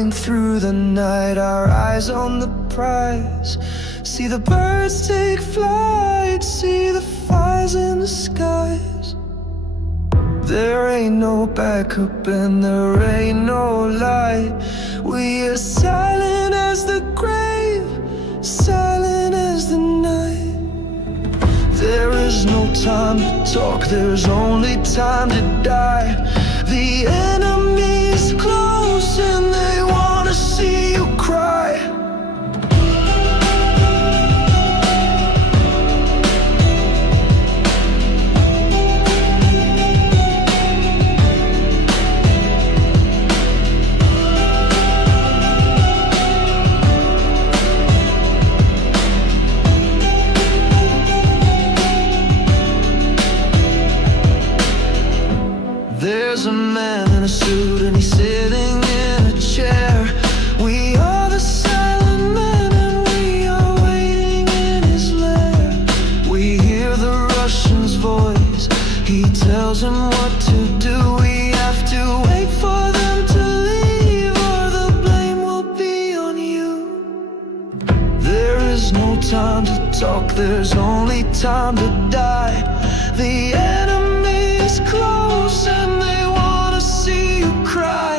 Flying through the night, our eyes on the prize. See the birds take flight, see the fires in the skies. There ain't no backup and there ain't no light. We are silent as the grave, silent as the night. There is no time to talk, there's only time to die. The enemy's close and they wanna see you cry. There's a man in a suit and he's sitting in a chair. We are the silent men and we are waiting in his lair. We hear the Russian's voice, he tells him what to do. We have to wait for them to leave or the blame will be on you. There is no time to talk, there's only time to die. The enemy's close and they wanna see you cry.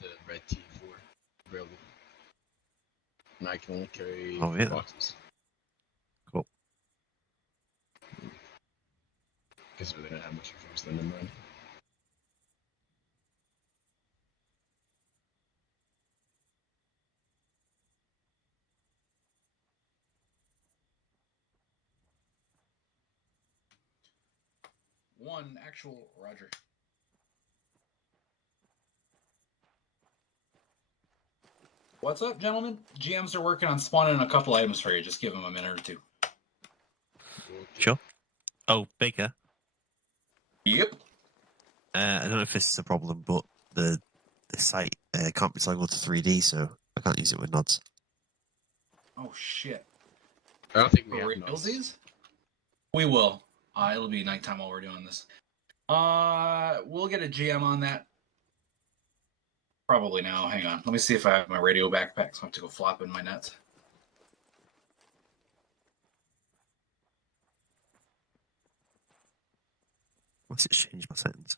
The red T4 available. And I can only carry Oh, yeah. boxes. Cool. Guess we didn't have much force then in mind. One actual Roger. What's up, gentlemen? GMs are working on spawning a couple items for you. Just give them a minute or two. Sure. Oh, Baker. Yep. I don't know if this is a problem, but the site can't be toggled to 3D, so I can't use it with nods. Oh shit. I don't think we For have nodes. realsies? We will. It'll be nighttime while we're doing this. We'll get a GM on that. Probably now. Hang on. Let me see if I have my radio backpack, so I have to go flop in my nuts. What's it change my settings?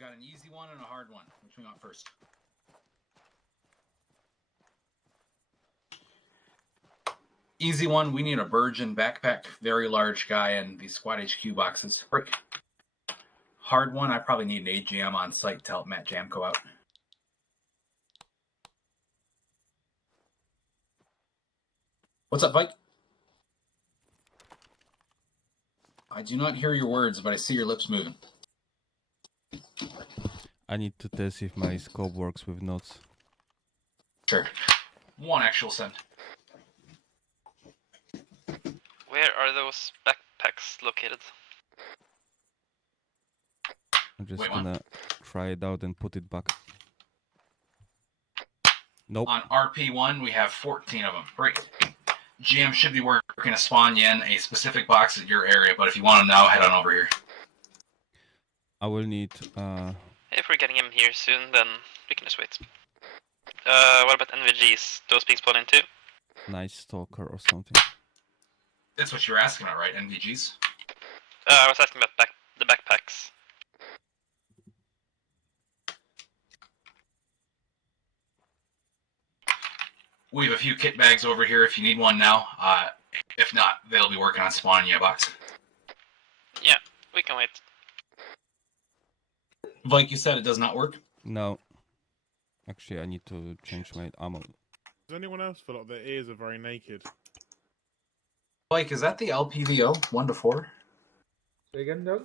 Got an easy one and a hard one. Which we want first? Easy one, we need a Virgin backpack, very large guy, and these squad HQ boxes. Break. Hard one, I probably need an AGM on site to help Matt Jamco out. What's up, Vyqe? I do not hear your words, but I see your lips moving. I need to test if my scope works with nodes. Sure. One actual send. Where are those backpacks located? I'm just Wait, what? gonna try it out and put it back. Nope. On RP1, we have 14 of them. Great. GM should be working to spawn you in a specific box at your area, but if you want them now, head on over here. I will need If we're getting him here soon, then we can just wait. What about NVGs? Those being spawned in too? Night Stalker or something. That's what you were asking about, right? NVGs? I was asking about the backpacks. We have a few kit bags over here if you need one now. If not, they'll be working on spawning you a box. Yeah, we can wait. Like you said, it does not work. No. Actually, I need to change my ammo. Does anyone else feel like their ears are very naked? Like, is that the LPVO 1 to 4? Say again, Doug?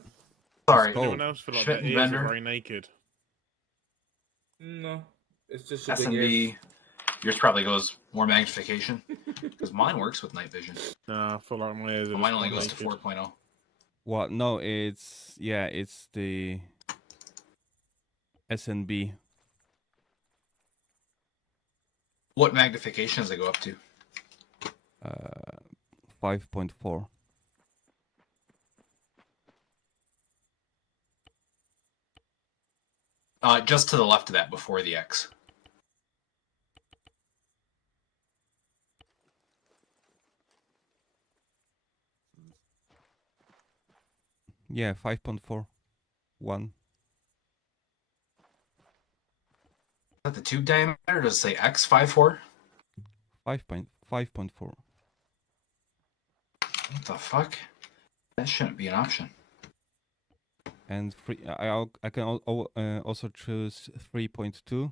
Sorry. Oh. Anyone else feel like Schmidt their and ears Bender? are very naked? No. It's just your big S&B. ears. Yours probably goes more magnification. Because mine works with night vision. Nah, I feel like my ears are But mine just only quite goes to naked. 4.0. What? No, it's it's the SNB. What magnifications they go up to? 5.4. Just to the left of that, before the X. Yeah, 5.4. 1. Is that the tube diameter? Or does it say X54? 5.4. What the fuck? That shouldn't be an option. And I can also choose 3.2.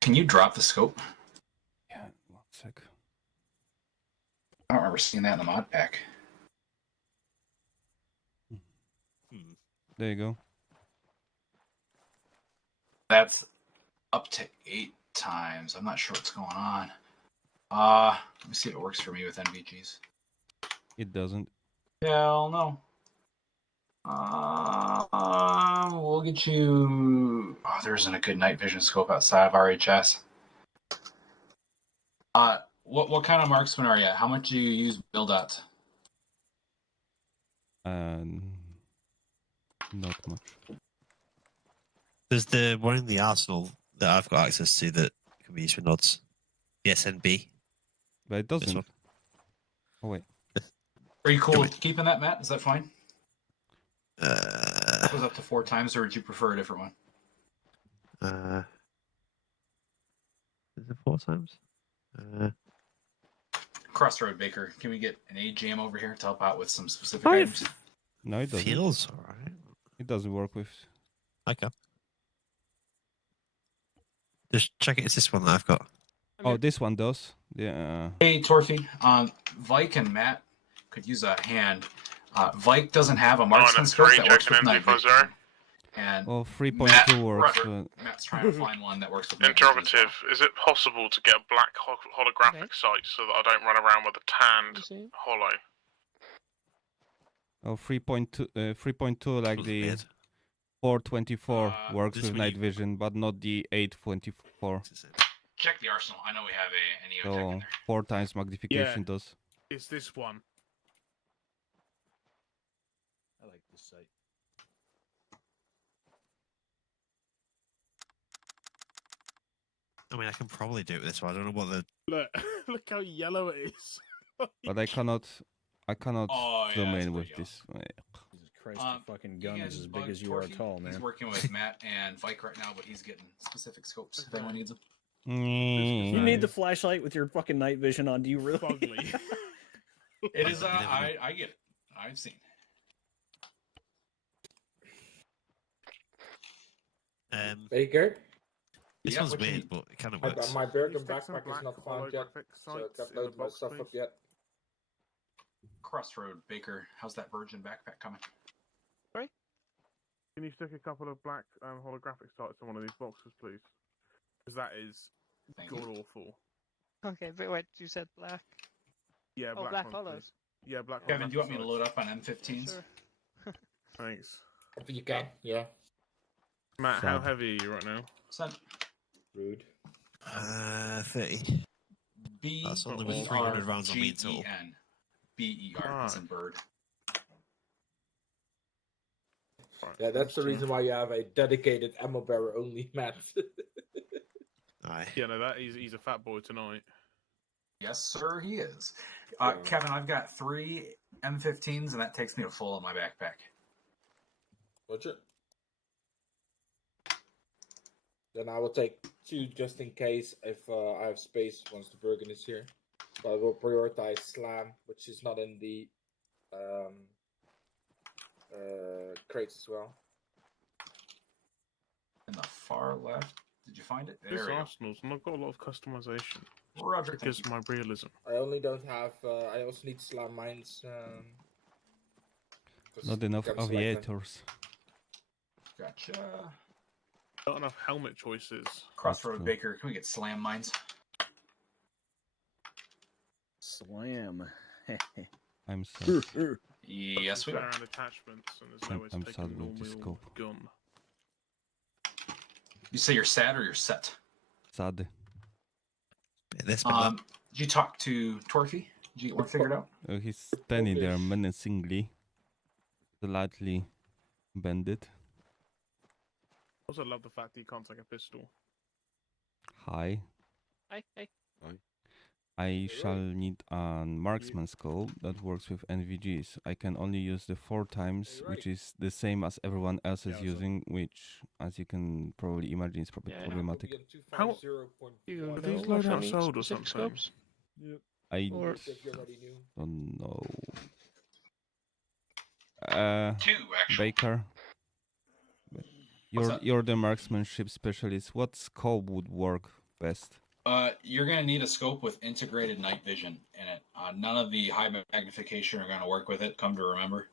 Can you drop the scope? Yeah, 1 sec. I don't remember seeing that in the mod pack. There you go. That's up to 8 times. I'm not sure what's going on. Let me see if it works for me with NVGs. It doesn't. Hell no. We'll get you. Oh, there isn't a good night vision scope outside of RHS. What kind of marksman are you? How much do you use build at? Not much. There's the one in the arsenal that I've got access to that can be used for nods. The SNB. But it This doesn't. one. Oh wait. Are you cool with keeping that, Matt? Is that fine? Uh, It goes up to 4 times, or would you prefer a different one? is it 4 times? Crossroad Baker, can we get an AGM over here to help out with some specific items? No, it doesn't. Feels alright. It doesn't work with. Okay. Just check it. It's this one that I've got. Oh, this one does. Yeah. Hey, Torfy. Vyqe and Matt could use a hand. Vyqe doesn't have a marksman scope that works with night vision. And Well, 3.2 works. Matt's trying to find one that works with night vision as Interrogative, is it possible to get a black holographic sight so that I don't run around with a tanned hollow? Oh, 3.2 like Looks the weird. 424 works this with one night you- vision, but not the 824. This is it. well. Check the arsenal. I know we have an EOTech in So there. 4 times magnification Yeah. does. It's this one. I like this site. I mean, I can probably do it with this one. I don't know what the. Look, look how yellow it is. But I cannot Oh, yeah, zoom that's in pretty with this. Jesus Christ, Um, the fucking You gun guys is as big bug as you are Torfy. tall, He's man. working with Matt and Vyqe right now, but he's getting specific scopes if anyone needs them. You need the Mm. flashlight with your fucking night vision on. Do you really? Fugly. It is. I get it. I've seen. Baker, This Yeah, one's what you weird, need? but it kind of my, works. my Bergen Can you stick some backpack is black not found yet, holographic so I sights can't in the load my box, stuff up please? yet. Crossroad Baker, how's that Virgin backpack coming? Can you stick a couple of black holographic sights on one of these boxes, please? Because that is Thank you. god awful. Okay, but wait, you said black. Yeah, Oh, black, black ones, hollows. Yeah, black. Kevin, do you want me to holographic load sights. up on M15s? Sure. Thanks. If you can, yeah. Matt, how Sad. heavy are you right now? Send Rude. 30. B That's only Oh, with oh, 300 rounds on me in total. B-E-N. B-E-R, as in bird. Right, Yeah, that's the so- reason why you have a dedicated ammo bearer only, Matt. Aye. Yeah, no, he's a fat boy tonight. Yes, sir, he is. Yeah. Kevin, I've got 3 M15s, and that takes me to full in my backpack. Roger. Then I will take 2 just in case if I have space once the Bergen is here. But I will prioritize Slam, which is not in the crates as well. In the far left. Did you find it? This There we go. Arsenal's not got a lot of customization. Roger, thank Because you. my realism. I only don't have. I also need Slam mines. 'Cause Not you enough can select them. aviators. Gotcha. Not enough helmet choices. Crossroad true. Baker, can we get slam mines? Slam. I'm sad. Yes, we Sit are. around attachments, and there's no way to I'm take a sad with normal this scope. gun. You say you're sad or you're set? Sad. Bit this, bit that. Did you talk to Torfy? Did you get one figured out? He's standing there Rubbish. menacingly, slightly bended. Also, love the fact that you can't take a pistol. Hi. Hey. I shall need a marksman scope that works with NVGs. I can only use the 4 times, which is the same as everyone else is Yeah, so- using, which, as you can probably imagine, is probably Yeah, I know. problematic. How- You Are know these what I loadouts mean, sold or specific something? scopes? I Or If you already knew. don't know. 2, actually. Baker, What's that? you're the marksmanship specialist. What scope would work best? You're going to need a scope with integrated night vision in it. None of the high magnification are going to work with it, come to remember.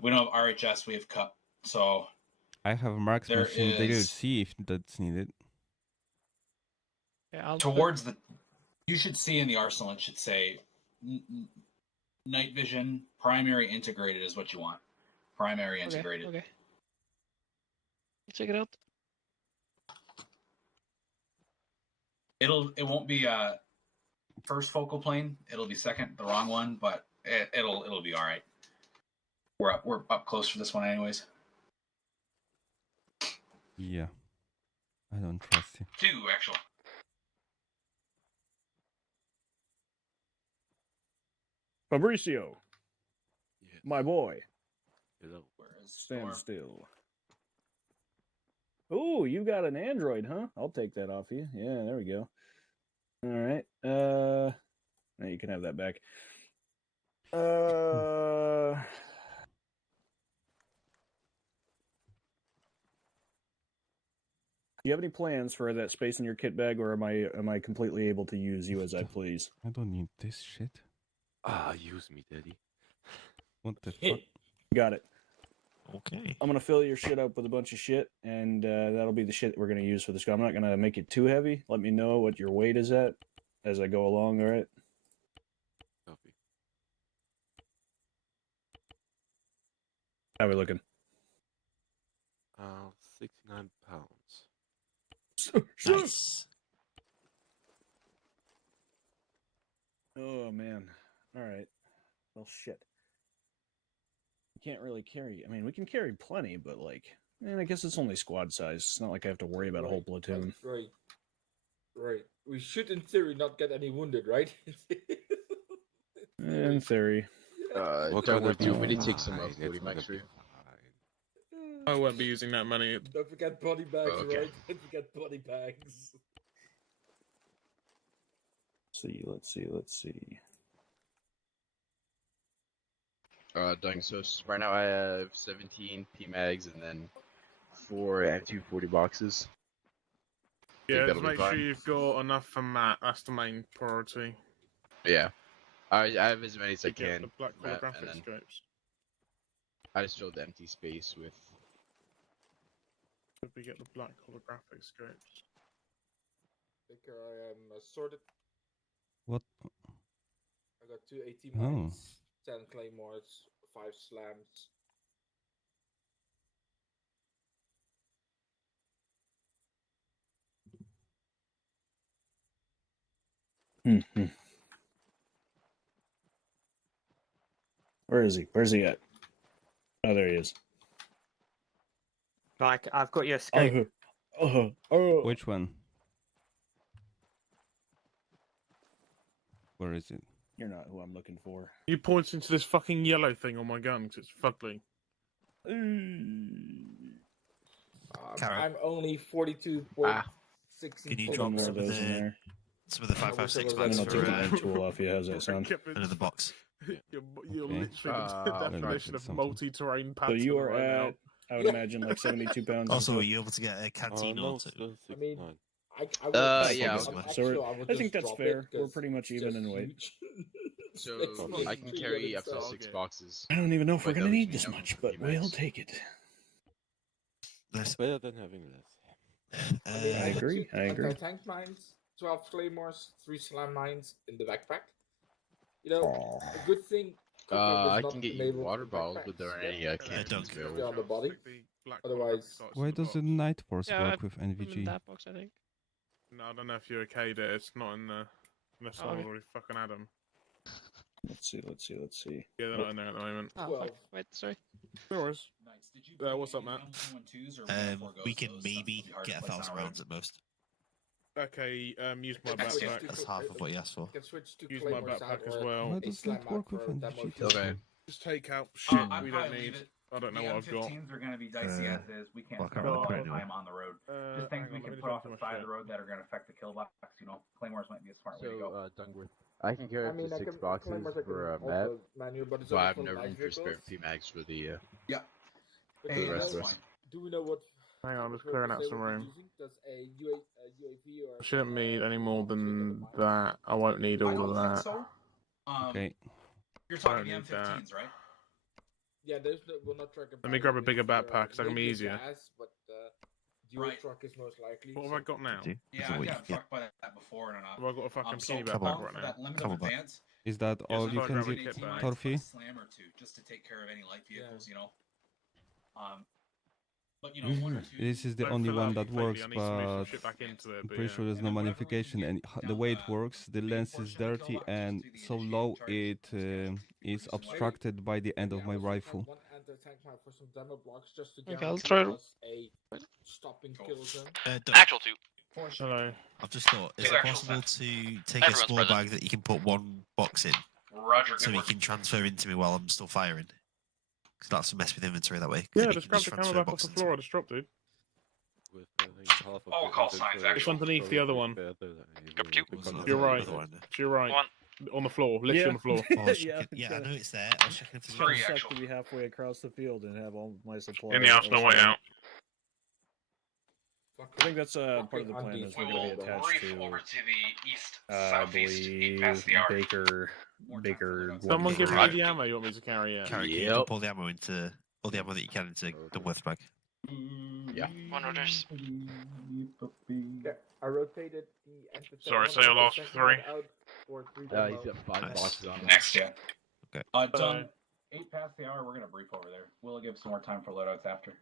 We don't have RHS, we have CUP. So I have marksmanship. They will is- see if that's needed. yeah, I'll towards the... You should see in the arsenal, it should say night vision, primary integrated is what you want. Primary integrated. Okay. Check it out. It won't be first focal plane. It'll be second, the wrong one, but it'll be all right. We're up close for this one, anyways. Yeah, I don't trust you. 2, actually. Fabricio, my boy, Whereas stand still. Oh, you got an Android, huh? I'll take that off you. Yeah, there we go. All right. Now you can have that back. Do you have any plans for that space in your kit bag, or am I completely able to use you as I please? I don't need this shit. Use me, daddy. What the fuck? Got it. Okay. I'm gonna fill your shit up with a bunch of shit, and that'll be the shit that we're gonna use for this guy. I'm not gonna make it too heavy. Let me know what your weight is at as I go along. All right. Copy. How we looking? 69 pounds. Nice. Oh man. All right. Well, shit. We can't really carry. I mean, we can carry plenty, but like, I guess it's only squad size. It's not like I have to worry about a whole platoon. Right. We should, in theory, not get any wounded, right? In theory. What Don't kind worry of too many fine, takes some off, it's Cody, gonna make sure. be fine. I won't be using that money. Don't forget body bags, Oh, okay. right? Don't forget body bags. Let's see. Done. So right now I have 17 PMags and then 4 M240 boxes. Yeah, that'll just be make sure fine. you've got enough for Matt. That's the main priority. Yeah. I have as many as I To get can. the black Matt, holographic and then scopes. I just filled the empty space with. If we get the black holographic scopes. Baker, I am sorted. What? I got 2 AT Oh. mines, 10 claymores, 5 slams. Mm-hmm. Where is he? Where's he at? Oh, there he is. Like, I've got your scope. Which one? Where is it? You're not who I'm looking for. You pointing to this fucking yellow thing on my gun because it's fugly. I'm only 42.16. Can you Put drop more some of of those in the there. 5.56 I'm mags I'll for take my tool off you. How's that sound? another box? You're Okay. literally the definition of something. multi-terrain So pattern you are right now. at, I would imagine, like 72 pounds. Also, or are so? you able to get a canteen or no, two? still I mean, 69. I would yeah, So actually, we're- I think that's fair. We're pretty much even in weight. So It's I can huge. carry up to So- 6 boxes. I don't even know if we're But gonna that was need me this numbering much, for but PMAX. we'll take it. Nice. Better than having less. I mean, I agree, took I agree. Anti-tank mines, 12 claymores, 3 slam mines in the backpack. You know, a good thing. I can get you water bottles, but there aren't any cannons don't. available. They're on the body. Stick the black Otherwise- holographic sights Why in the does the box. Night Force Yeah, work with Put them in NVG? that box, I think. No, I don't know if you're okay there. It's not in the. Unless someone okay. already fucking had them. Let's see. Yeah, they're not in there at the moment. Oh, Well- fuck. Wait, sorry. No worries. Nice. Did you What's up, Matt? We can maybe get 1,000 rounds at most. Okay, use my That's backpack. That's half of what you asked for. You can switch to Use my claymores out backpack as or well. Why a does slam that work out with for demo NVG? kills. Okay. Just take out shit I'd we don't probably need. leave it. I don't know The what I've got. M15s are going to be dicey as is. We can't well, I spend can't a really lot put it of anyway. time on the road. Just Hang things on, we let can me put just off the do my side of shit. the road that are going to affect the kill box. You know, claymores might be a smart way to go. So, Dungworth, I can carry up to 6 boxes claymores I can for a map, also manual, but it's but I only have for no light room for spare vehicles. PMAX for the. But Hey, do, rest you of know, us. do we know what? Hang on, I'm just what clearing out they some will be room. using? Does a UAV or I shouldn't need any more than mine? that. I won't need I all don't of think that. so. Okay. You're talking the don't need that. M15s, right? Yeah, those will not track. Let me grab a bigger backpack, so that can be easier. But dual Right. truck is most likely. What have I got now? Do? Yeah, Is it I what you got get? fucked by that before and Have I got a fucking so puny Come backpack on. right for now? that limit Come of on, bud. advance, Is that Yes, all if you I can grab a do, kit back. Torfi? slam or two, just to take care of any light vehicles, you know. But you know, Mm-hmm. one or two. This is the Don't only fill out one that completely, works, I need to move some but shit back into it, I'm but pretty yeah. sure there's And no then whenever we magnification, can and get the down way it the works, the main lens is portion of the dirty kill box, and just to the so initiating low charge, it those guys is producing light. obstructed by the end of my rifle. One anti-tank mine for some demo blocks just to Okay, I'll guarantee try to- us a stopping kill zone. Doug, Actual 2. Hello. I've just thought, is Two it actual possible sets. to take a Everyone's small present. bag that you can put one box in, Roger, so good you work. can transfer into me while I'm still firing? Because that's a mess with inventory that way. 'cause Yeah, then you just can grab the transfer camera a back off box the into floor. me. I just dropped, dude. With I think half of All the call signs, inventory, It's underneath the other one. better than Up to you. the What was content. the You're other- right. other one there? To your right. One. On the floor. Literally on the floor. Oh, I was Yeah, checking- yeah, I kinda- know it's there. I was checking if there's Three, one. Suck actual. to be halfway across the field and have all my supplies. In the arsenal way out. I think that's part of the plan is We we're going to will be attached brief to, over to the east, I southeast, 8 believe, past the hour. Baker. More time for Baker. loadouts. Someone give me Right. the ammo you want me to carry out. Carrot, can you dump all the ammo into all the ammo that you can into Dunworth bag? Yeah. One orders. Yeah, I rotated the anti-tank Sorry, one say I out, the lost second 3. one out for 3 He's demo. got 5 Nice. boxes on him. Next, yeah. Okay. Done. 8 past the hour, we're going to brief over there. We'll give some more time for loadouts after.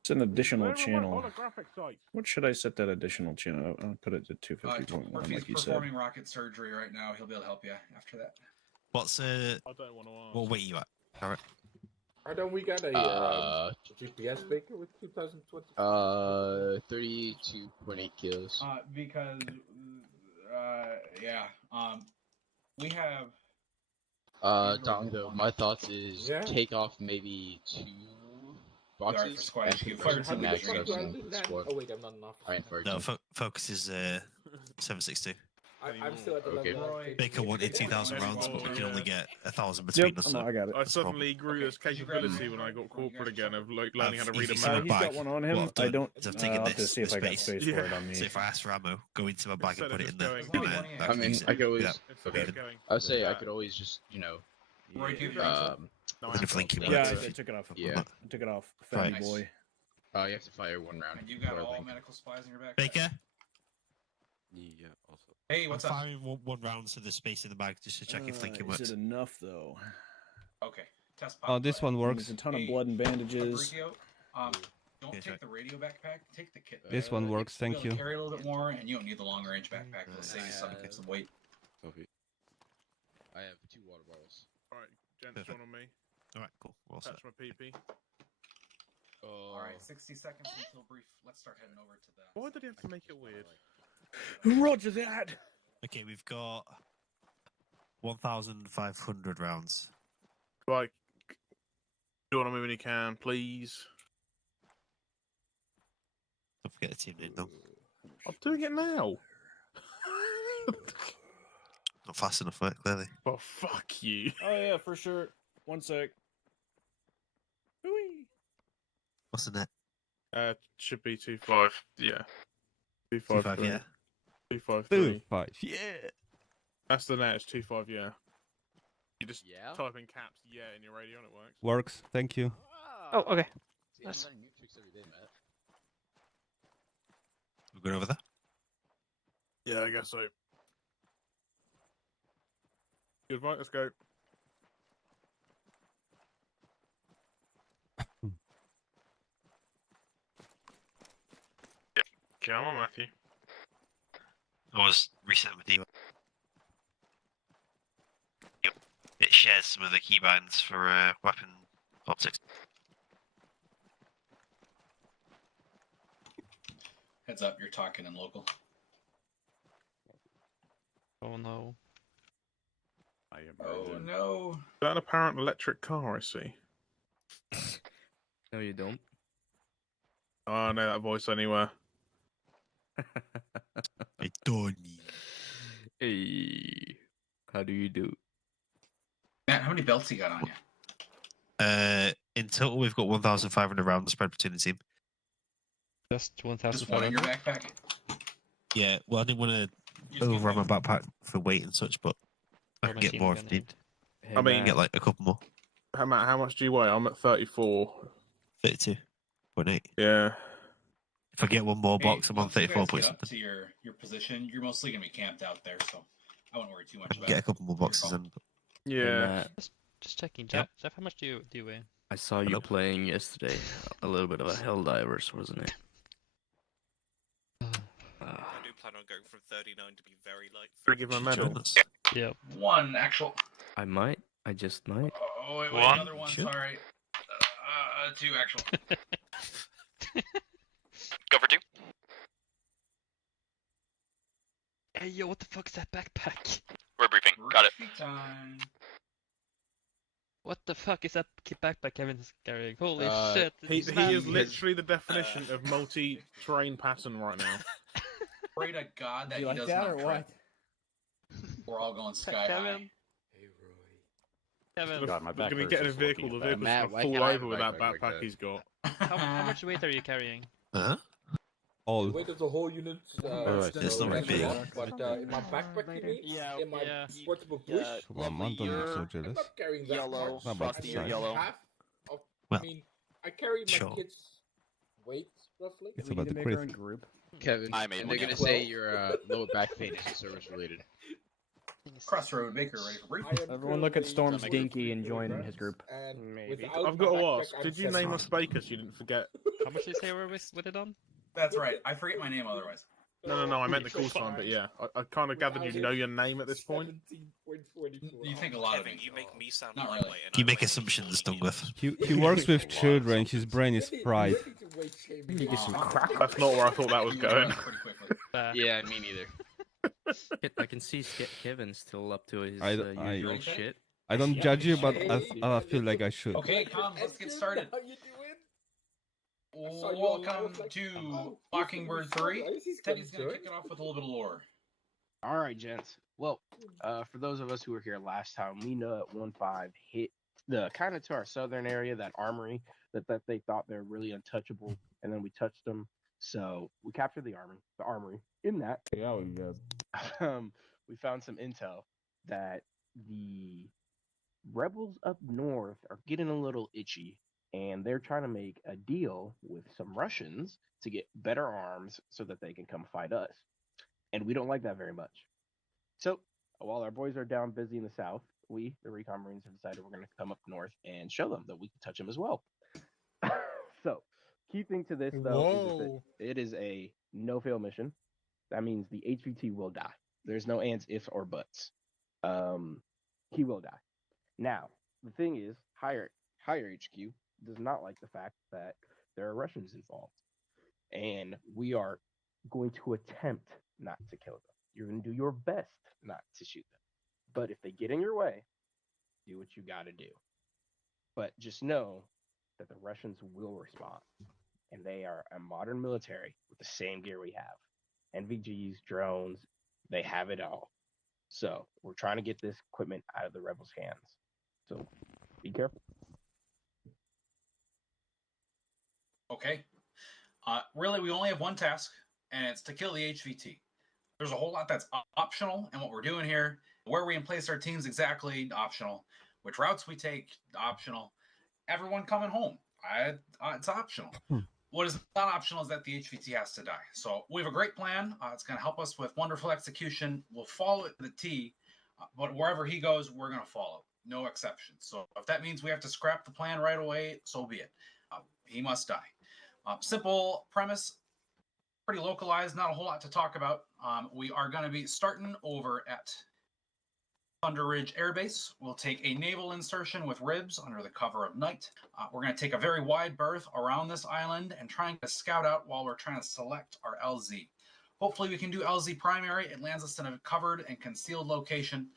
It's an additional Where are my channel. holographic sights? What should I set that additional channel? I'll put it to 250.1 Murphy's like you said. performing rocket surgery right now. He'll be able to help you after that. What's I don't want to ask. what weight are you at? Carrot? Why don't we get a GPS Baker with 2020? 32.8 kilos. Because, yeah, we have. Dong though, my thoughts is Yeah. take off maybe 2 Sorry for boxes squad and HQ. put Fire some How team the mags fuck out do I in do the that? squad. Oh wait, I'm not enough. Iron fire No, team. focus is 762. I'm still at the Okay. level. of Baker wanted taking- 2,000 rounds, but we can only get 1,000 Yep, between us. no, So I got it. I that's the problem. suddenly grew this Did you grab capability the- when I got corporate again of like I've- learning how to if read a you see my map. He's bag, got one on him. what I've I done don't. is I've taken I'll have to this- see if this I got base. space Yeah. for it on me. So if I ask for ammo, go into my bag Instead and put of it in just there. going- And then I can mean, use it. I could always, Yeah. Instead Okay. of going. I would say I Yeah. could always just, you know, Roy, do you have your No, Bit of I linking haven't. Yeah, works. I took it off. Yeah. I took it off. Fatty Right. boy. you have to fire 1 round. And you got for a all link. medical supplies in your backpack? Baker, Yeah, also. Hey, what's I'm up? firing one round to the space in the bag just to check if linking Is works. it enough though? Okay. Test Oh, this one There's works. a ton of blood and bandages. Fabricio, don't Okay, take sorry. the radio backpack. Take the kit. This one works. You'll be Thank able to you. carry a little bit more, and you don't need the long range backpack. It'll save you some weight. Copy. I have 2 water bottles. Alright, gents, Perfect. join on me. Alright, cool. Well set. Touch my PP. All right, 60 seconds until brief. Let's start heading over to the. Why did he have to make it weird? Roger that. Okay, we've got 1,500 rounds. Right. Join on me when you can, please. Don't forget the team name, though. I'm doing it now. Not fast enough for it, clearly. Well, fuck you. Oh yeah, for sure. One sec. Hooey. What's the net? Should be 2-5. Yeah. 2-5, 2-5. yeah. 2-5. 2-5. Yeah. That's the net. It's 2-5. Yeah. You just Yeah? type in caps yeah in your radio and it works. Works. Thank you. Oh, okay. See, I'm learning new tricks every day, Matt. We're going over there? Yeah, I guess so. Good, right, let's go. Come on, Matthew. I was resetting with you. It shares some of the keybinds for weapon optics. Heads up, you're talking in local. Oh no. I am Oh ready. no. Is that an apparent electric car I see? No, you don't. Oh, I know that voice anywhere. I don't need. Hey, how do you do? Matt, how many belts you got on you? In total, we've got 1,500 rounds spread between the team. Just Just one in your 1,500. backpack? Yeah, well, I didn't want You to just need overrun my one. backpack for weight and such, but I can get more if need. Hey, I mean- I can get like a couple more. How much do you weigh? I'm at 34. 32.8. Yeah. If I get one more box, I'm on once you guys 34 point get up something. to your position, you're mostly gonna be camped out there, so I wouldn't worry too I much can about get it. a couple more boxes in. Yeah. Just checking. Jeff, how much do you weigh? I saw you Hello? playing yesterday. A little bit of a Helldivers, wasn't it? I do plan on going from 39 to be very light. Give him a medal. Yeah. One actual. I might. I just might. Oh wait, One. another one. Sure. Sorry. 2 actual. Go for 2. Hey yo, what the fuck is that backpack? We're briefing. Got it. Briefing time. What the fuck is that backpack Kevin's carrying? Holy Uh, shit! He it's massive. is literally the definition of multi-terrain pattern right now. Pray to God that You he like does that not or trip. what? We're all going sky high. Kevin. Kevin. He's gonna get in a vehicle. The vehicle's Matt, gonna why fall can't I have over a with that backpack like backpack that? he's got. How much weight are you carrying? Huh? All. The weight of the whole unit. It's not very big. But in my backpack, you mean? Yeah, In my yeah. portable push. Come on, man, don't be so I'm jealous. not carrying that Yellow, much. Not about I the mean, size. yellow. half of, Well, I mean, I carry my sure. kids' weight roughly. It's We about need to the make our grip. own group. Kevin, I made and one, they're yeah. gonna say 12. your lower back pain is service related. Crossroad Baker ready for briefing. I am Everyone look at currently Storm's 43 dinky and join kilograms, his group. And Maybe. without I've my got to backpack, ask, I'm did you name us 700. Baker so you didn't forget? How much did you say we're with it on? That's right. I forget my name otherwise. No, I meant the call sign, but yeah. I kind of gathered you know your name at this point. 17.44. You think a lot of me. me sound Not really. You make assumptions, Dungwith. He works with children. His brain is fried. You need to get some crack. That's not where I thought that was You went going. up pretty quickly. Yeah, me neither. I can see Kevin still up to his I- usual Okay. shit. I don't judge you, but I feel like I should. Okay, comms, let's get started. How you doing? I saw you online, I Welcome was like, to oh, Mockingbird he's 3. he's Teddy's gonna join. kick it off with a little bit of lore. All right, gents. Well, for those of us who were here last time, we know at 1-5 hit the kind of to our southern area, that armory that they thought they're really untouchable, and then we touched them. So we captured the armory. In that, we found some intel that the rebels up north are getting a little itchy, and they're trying to make a deal with some Russians to get better arms so that they can come fight us. And we don't like that very much. So while our boys are down busy in the south, we, the Recon Marines, have decided we're going to come up north and show them that we can touch them as well. So, key thing to this, though, is that it is a no-fail mission. That means the HVT will die. There's no ands, ifs, or buts. He will die. Now, the thing is, higher HQ does not like the fact that there are Russians involved. And we are going to attempt not to kill them. You're going to do your best not to shoot them. But if they get in your way, do what you got to do. But just know that the Russians will respond. And they are a modern military with the same gear we have. NVGs, drones, they have it all. So we're trying to get this equipment out of the rebels' hands. So be careful. Okay. Really, we only have one task, and it's to kill the HVT. There's a whole lot that's optional, and what we're doing here, where we place our teams exactly, optional. Which routes we take, optional. Everyone coming home, it's optional. What is not optional is that the HVT has to die. So we have a great plan. It's going to help us with wonderful execution. We'll follow it to the T, but wherever he goes, we're going to follow. No exceptions. So if that means we have to scrap the plan right away, so be it. He must die. Simple premise, pretty localized, not a whole lot to talk about. We are going to be starting over at Thunder Ridge Air Base. We'll take a naval insertion with ribs under the cover of night. We're going to take a very wide berth around this island and trying to scout out while we're trying to select our LZ. Hopefully we can do LZ primary. It lands us in a covered and concealed location.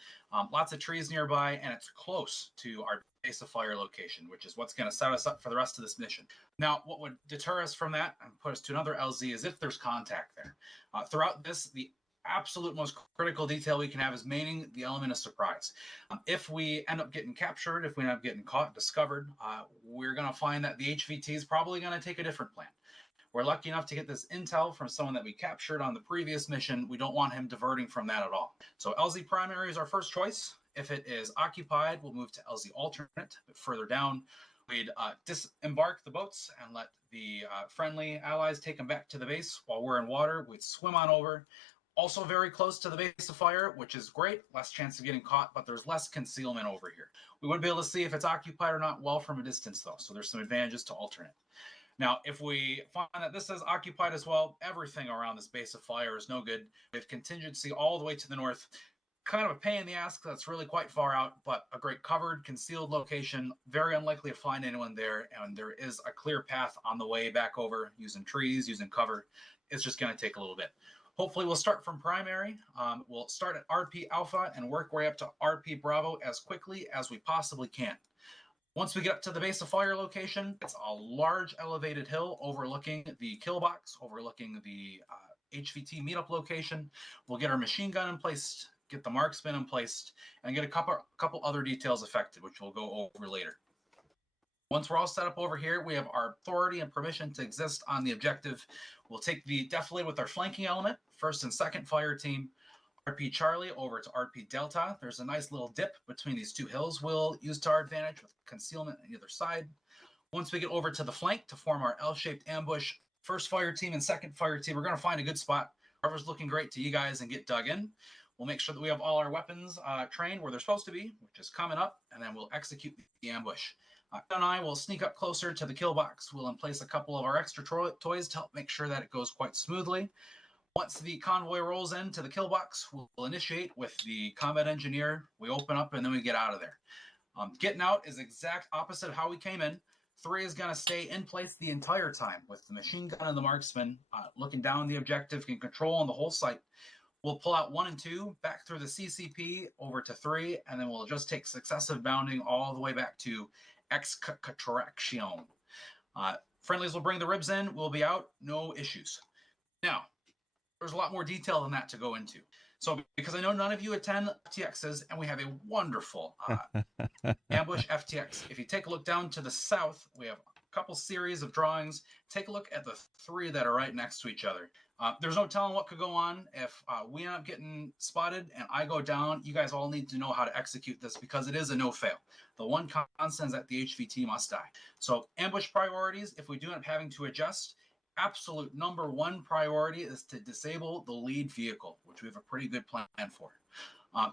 Lots of trees nearby, and it's close to our base of fire location, which is what's going to set us up for the rest of this mission. Now, what would deter us from that and put us to another LZ is if there's contact there. Throughout this, the absolute most critical detail we can have is maintaining the element of surprise. If we end up getting captured, if we end up getting caught, discovered, we're going to find that the HVT is probably going to take a different plan. We're lucky enough to get this intel from someone that we captured on the previous mission. We don't want him diverting from that at all. So LZ primary is our first choice. If it is occupied, we'll move to LZ alternate. But further down, we'd disembark the boats and let the friendly allies take them back to the base. While we're in water, we'd swim on over. Also very close to the base of fire, which is great. Less chance of getting caught, but there's less concealment over here. We would be able to see if it's occupied or not well from a distance, though. So there's some advantages to alternate. Now, if we find that this is occupied as well, everything around this base of fire is no good. We have contingency all the way to the north. Kind of a pain in the ass because it's really quite far out, but a great covered, concealed location. Very unlikely to find anyone there, and there is a clear path on the way back over using trees, using cover. It's just going to take a little bit. Hopefully, we'll start from primary. We'll start at RP Alpha and work our way up to RP Bravo as quickly as we possibly can. Once we get up to the base of fire location, it's a large elevated hill overlooking the kill box, overlooking the HVT meetup location. We'll get our machine gun in place, get the marksman in place, and get a couple other details affected, which we'll go over later. Once we're all set up over here, we have our authority and permission to exist on the objective. We'll take the defilade with our flanking element, first and second fire team, RP Charlie over to RP Delta. There's a nice little dip between these two hills we'll use to our advantage with concealment on either side. Once we get over to the flank to form our L-shaped ambush, first fire team and second fire team, we're going to find a good spot. Whoever's looking great to you guys and get dug in. We'll make sure that we have all our weapons trained where they're supposed to be, which is coming up, and then we'll execute the ambush. And I will sneak up closer to the kill box. We'll place a couple of our extra toys to help make sure that it goes quite smoothly. Once the convoy rolls into the kill box, we'll initiate with the combat engineer. We open up and then we get out of there. Getting out is exact opposite of how we came in. 3 is going to stay in place the entire time with the machine gun and the marksman looking down the objective and controlling the whole site. We'll pull out 1 and 2 back through the CCP over to 3, and then we'll just take successive bounding all the way back to extraction. Friendlies will bring the ribs in. We'll be out. No issues. Now, there's a lot more detail than that to go into. So because I know none of you attend FTXs, and we have a wonderful ambush FTX. If you take a look down to the south, we have a couple series of drawings. Take a look at the 3 that are right next to each other. There's no telling what could go on. If we end up getting spotted and I go down, you guys all need to know how to execute this because it is a no-fail. The one constant is that the HVT must die. So ambush priorities, if we do end up having to adjust, absolute number 1 priority is to disable the lead vehicle, which we have a pretty good plan for.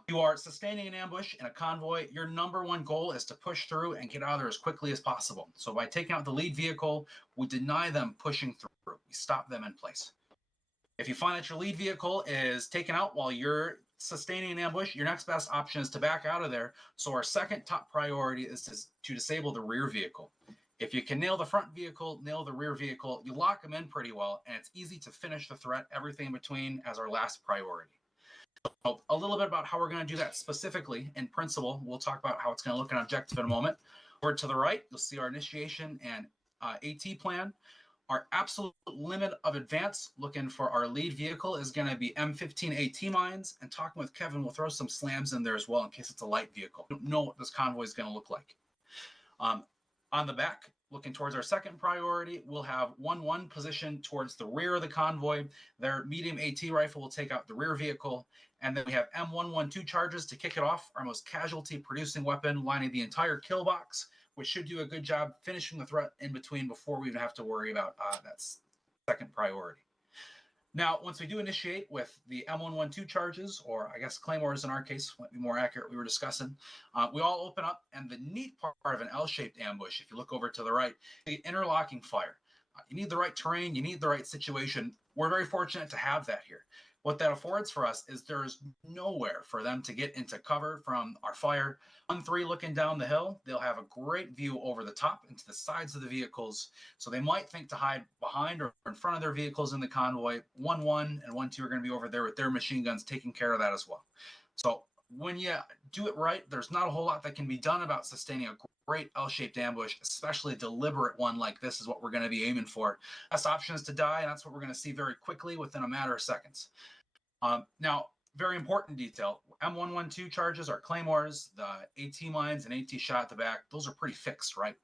You are sustaining an ambush in a convoy. Your number one goal is to push through and get out of there as quickly as possible. So by taking out the lead vehicle, we deny them pushing through. We stop them in place. If you find that your lead vehicle is taken out while you're sustaining an ambush, your next best option is to back out of there. So our second top priority is to disable the rear vehicle. If you can nail the front vehicle, nail the rear vehicle, you lock them in pretty well, and it's easy to finish the threat, everything in between, as our last priority. So a little bit about how we're going to do that specifically in principle. We'll talk about how it's going to look in objective in a moment. Over to the right, you'll see our initiation and AT plan. Our absolute limit of advance, looking for our lead vehicle, is going to be M15 AT mines. And talking with Kevin, we'll throw some slams in there as well in case it's a light vehicle. We don't know what this convoy is going to look like. On the back, looking towards our second priority, we'll have 1-1 positioned towards the rear of the convoy. Their medium AT rifle will take out the rear vehicle. And then we have M112 charges to kick it off, our most casualty-producing weapon, lining the entire kill box, which should do a good job finishing the threat in between before we even have to worry about that second priority. Now, once we do initiate with the M112 charges, or I guess claymores in our case, might be more accurate, we were discussing, we all open up, and the neat part of an L-shaped ambush, if you look over to the right, the interlocking fire. You need the right terrain, you need the right situation. We're very fortunate to have that here. What that affords for us is there's nowhere for them to get into cover from our fire. 1-3 looking down the hill, they'll have a great view over the top into the sides of the vehicles. So they might think to hide behind or in front of their vehicles in the convoy. 1-1 and 1-2 are going to be over there with their machine guns taking care of that as well. So when you do it right, there's not a whole lot that can be done about sustaining a great L-shaped ambush, especially a deliberate one like this is what we're going to be aiming for. Best option is to die, and that's what we're going to see very quickly within a matter of seconds. Now, very important detail, M112 charges are claymores, the AT mines and AT shot at the back, those are pretty fixed, right?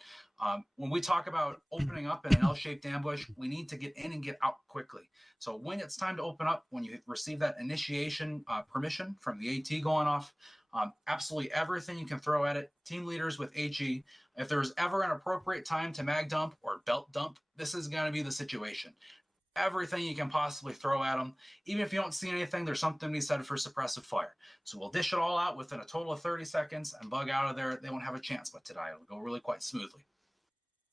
When we talk about opening up in an L-shaped ambush, we need to get in and get out quickly. So when it's time to open up, when you receive that initiation permission from the AT going off, absolutely everything you can throw at it, team leaders with HE, if there's ever an appropriate time to mag dump or belt dump, this is going to be the situation. Everything you can possibly throw at them. Even if you don't see anything, there's something to be said for suppressive fire. So we'll dish it all out within a total of 30 seconds and bug out of there. They won't have a chance but to die. It'll go really quite smoothly.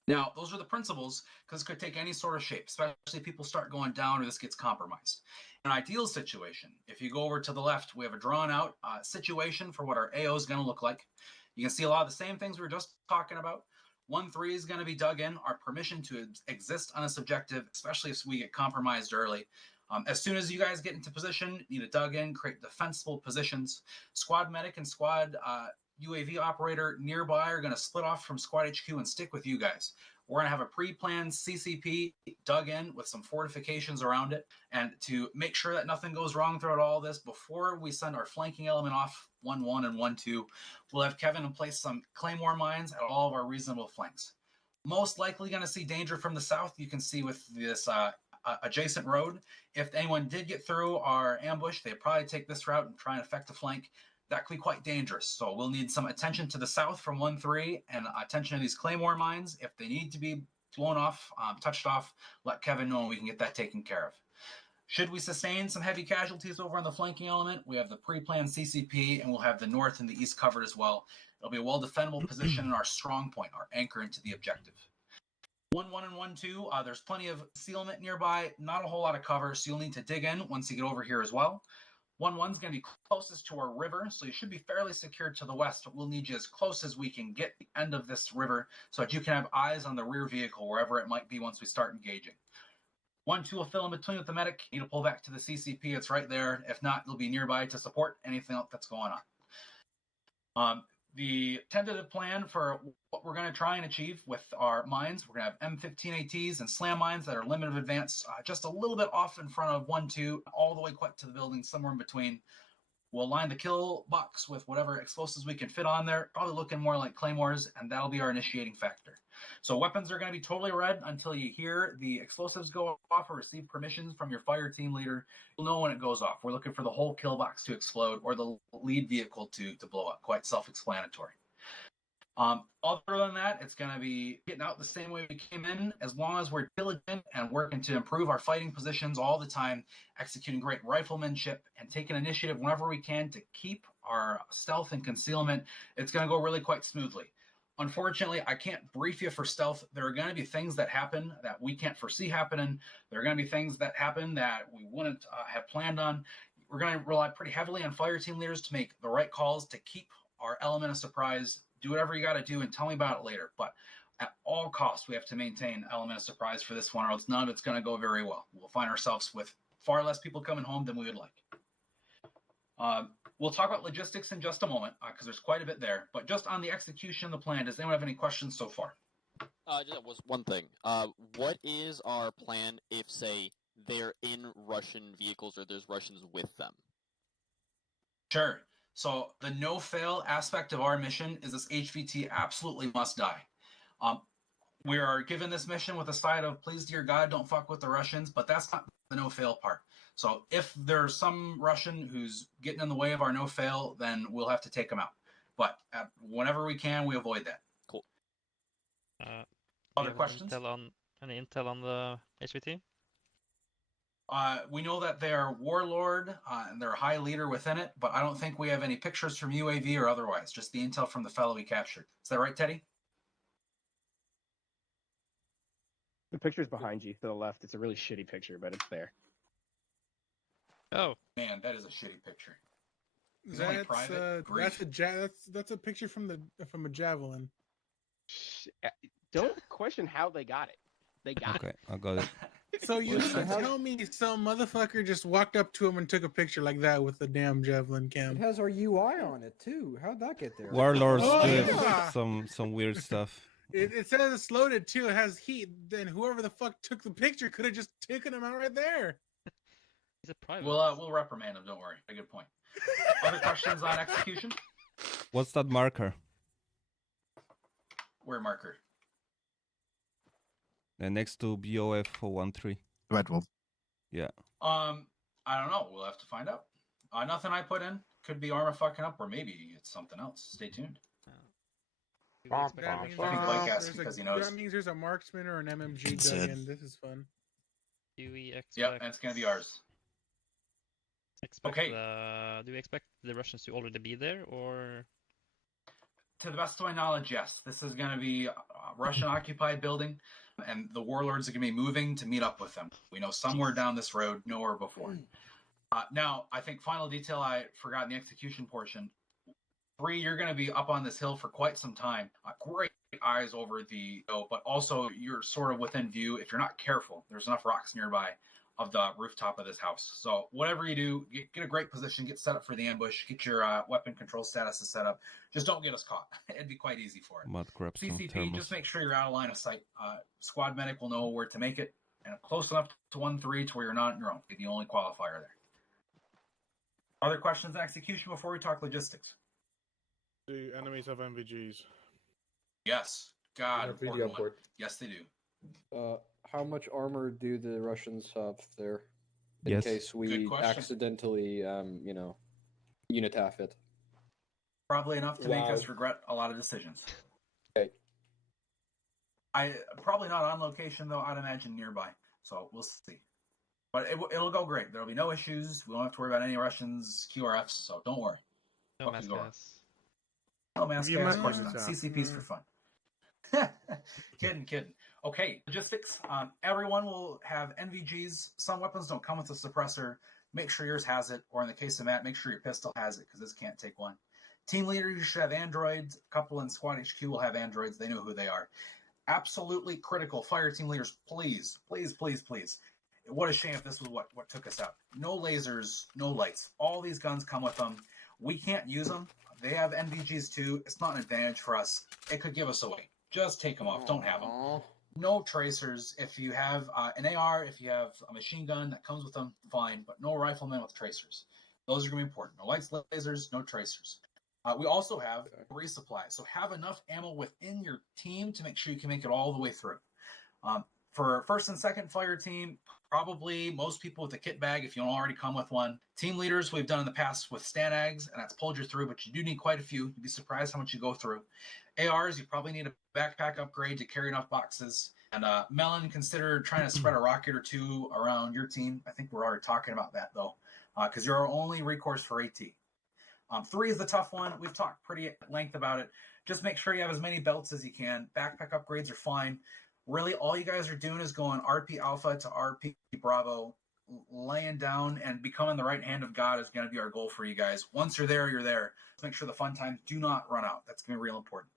Now, those are the principles, because it could take any sort of shape, especially if people start going down or this gets compromised. In an ideal situation, if you go over to the left, we have a drawn out situation for what our AO is going to look like. You can see a lot of the same things we were just talking about. 1-3 is going to be dug in, our permission to exist on this objective, especially if we get compromised early. As soon as you guys get into position, you need to dug in, create defensible positions. Squad medic and squad UAV operator nearby are going to split off from squad HQ and stick with you guys. We're going to have a pre-planned CCP dug in with some fortifications around it. And to make sure that nothing goes wrong throughout all this, before we send our flanking element off 1-1 and 1-2, we'll have Kevin in place some claymore mines at all of our reasonable flanks. Most likely going to see danger from the south. You can see with this adjacent road. If anyone did get through our ambush, they'd probably take this route and try and effect a flank. That could be quite dangerous. So we'll need some attention to the south from 1-3 and attention to these claymore mines. If they need to be blown off, touched off, let Kevin know and we can get that taken care of. Should we sustain some heavy casualties over on the flanking element, we have the pre-planned CCP and we'll have the north and the east covered as well. It'll be a well-defendable position in our strong point, our anchor into the objective. 1-1 and 1-2, there's plenty of sealant nearby, not a whole lot of cover, so you'll need to dig in once you get over here as well. 1-1 is going to be closest to our river, so you should be fairly secure to the west, but we'll need you as close as we can get the end of this river so that you can have eyes on the rear vehicle wherever it might be once we start engaging. 1-2 will fill in between with the medic. You need to pull back to the CCP. It's right there. If not, it'll be nearby to support anything else that's going on. The tentative plan for what we're going to try and achieve with our mines, we're going to have M15 ATs and slam mines that are limit of advance, just a little bit off in front of 1-2, all the way quite to the building, somewhere in between. We'll line the kill box with whatever explosives we can fit on there, probably looking more like claymores, and that'll be our initiating factor. So weapons are going to be totally red until you hear the explosives go off or receive permissions from your fire team leader. You'll know when it goes off. We're looking for the whole kill box to explode or the lead vehicle to blow up. Quite self-explanatory. Other than that, it's going to be getting out the same way we came in, as long as we're diligent and working to improve our fighting positions all the time, executing great riflemanship, and taking initiative whenever we can to keep our stealth and concealment. It's going to go really quite smoothly. Unfortunately, I can't brief you for stealth. There are going to be things that happen that we can't foresee happening. There are going to be things that happen that we wouldn't have planned on. We're going to rely pretty heavily on fire team leaders to make the right calls to keep our element of surprise. Do whatever you got to do and tell me about it later. But at all costs, we have to maintain element of surprise for this one, or else none of it's going to go very well. We'll find ourselves with far less people coming home than we would like. We'll talk about logistics in just a moment, because there's quite a bit there. But just on the execution of the plan, does anyone have any questions so far? Just was one thing. What is our plan if, say, they're in Russian vehicles or there's Russians with them? Sure. So the no-fail aspect of our mission is this HVT absolutely must die. We are given this mission with a side of, please, dear God, don't fuck with the Russians, but that's not the no-fail part. So if there's some Russian who's getting in the way of our no-fail, then we'll have to take them out. But whenever we can, we avoid that. Cool. Other questions? Any intel on the HVT? We know that they're warlord and they're a high leader within it, but I don't think we have any pictures from UAV or otherwise, just the intel from the fellow we captured. Is that right, Teddy? The picture's behind you to the left. It's a really shitty picture, but it's there. Oh. Man, that is a shitty picture. That's a picture from a javelin. Don't question how they got it. They got it. Okay, I got it. So you tell me some motherfucker just walked up to him and took a picture like that with the damn javelin cam. It has our UI on it too. How'd that get there? Warlords do yeah. some weird stuff. It says it's loaded too. It has heat. Then whoever the fuck took the picture could have just taken him out right there. He's a private. We'll reprimand him. Don't worry. A good point. Other questions on execution? What's that marker? Where marker? Next to BOF 413. Red one. Yeah. I don't know. We'll have to find out. Nothing I put in. Could be Arma fucking up, or maybe it's something else. Stay tuned. That means there's a marksman or an MMG dug in. This is fun. Do we expect? Yep, and it's gonna be ours. Okay. Do we expect the Russians to already be there, or? To the best of my knowledge, yes. This is going to be a Russian-occupied building, and the warlords are going to be moving to meet up with them. We know somewhere down this road, nowhere before. Now, I think final detail I forgot in the execution portion. 3, you're going to be up on this hill for quite some time. Great eyes over the but also you're sort of within view. If you're not careful, there's enough rocks nearby of the rooftop of this house. So whatever you do, get a great position, get set up for the ambush, get your weapon control status set up. Just don't get us caught. It'd be quite easy for it. CCP, just make sure you're out of line of sight. Squad medic will know where to make it, and close enough to 1-3 to where you're not on your own. Be the only qualifier there. Other questions on execution before we talk logistics? Do enemies have MVGs? Yes. God, important one. Yes, they do. How much armor do the Russians have there? In Yes. case we accidentally, UNITAF it. Probably enough to make us regret a lot of decisions. Okay. Probably not on location though. I'd imagine nearby. So we'll see. But it'll go great. There'll be no issues. We won't have to worry about any Russians, QRFs. So don't worry. No mass gas. No mass gas. Of course not. CCPs for fun. Kidding. Okay, logistics. Everyone will have NVGs. Some weapons don't come with a suppressor. Make sure yours has it, or in the case of Matt, make sure your pistol has it, because this can't take one. Team leader, you should have androids. A couple in Squad HQ will have androids. They know who they are. Absolutely critical. Fire team leaders, please. What a shame if this was what took us out. No lasers, no lights. All these guns come with them. We can't use them. They have NVGs too. It's not an advantage for us. It could give us away. Just take them off. Don't have them. No tracers. If you have an AR, if you have a machine gun that comes with them, fine. But no riflemen with tracers. Those are going to be important. No lights, lasers, no tracers. We also have resupply. So have enough ammo within your team to make sure you can make it all the way through. For first and second fire team, probably most people with a kit bag if you don't already come with one. Team leaders we've done in the past with Stanags, and that's pulled you through, but you do need quite a few. You'd be surprised how much you go through. ARs, you probably need a backpack upgrade to carry enough boxes. And Melon, consider trying to spread a rocket or two around your team. I think we're already talking about that, though, because you're our only recourse for AT. 3 is the tough one. We've talked pretty at length about it. Just make sure you have as many belts as you can. Backpack upgrades are fine. Really, all you guys are doing is going RP Alpha to RP Bravo, laying down and becoming the right hand of God is going to be our goal for you guys. Once you're there, you're there. Make sure the fun times do not run out. That's going to be real important.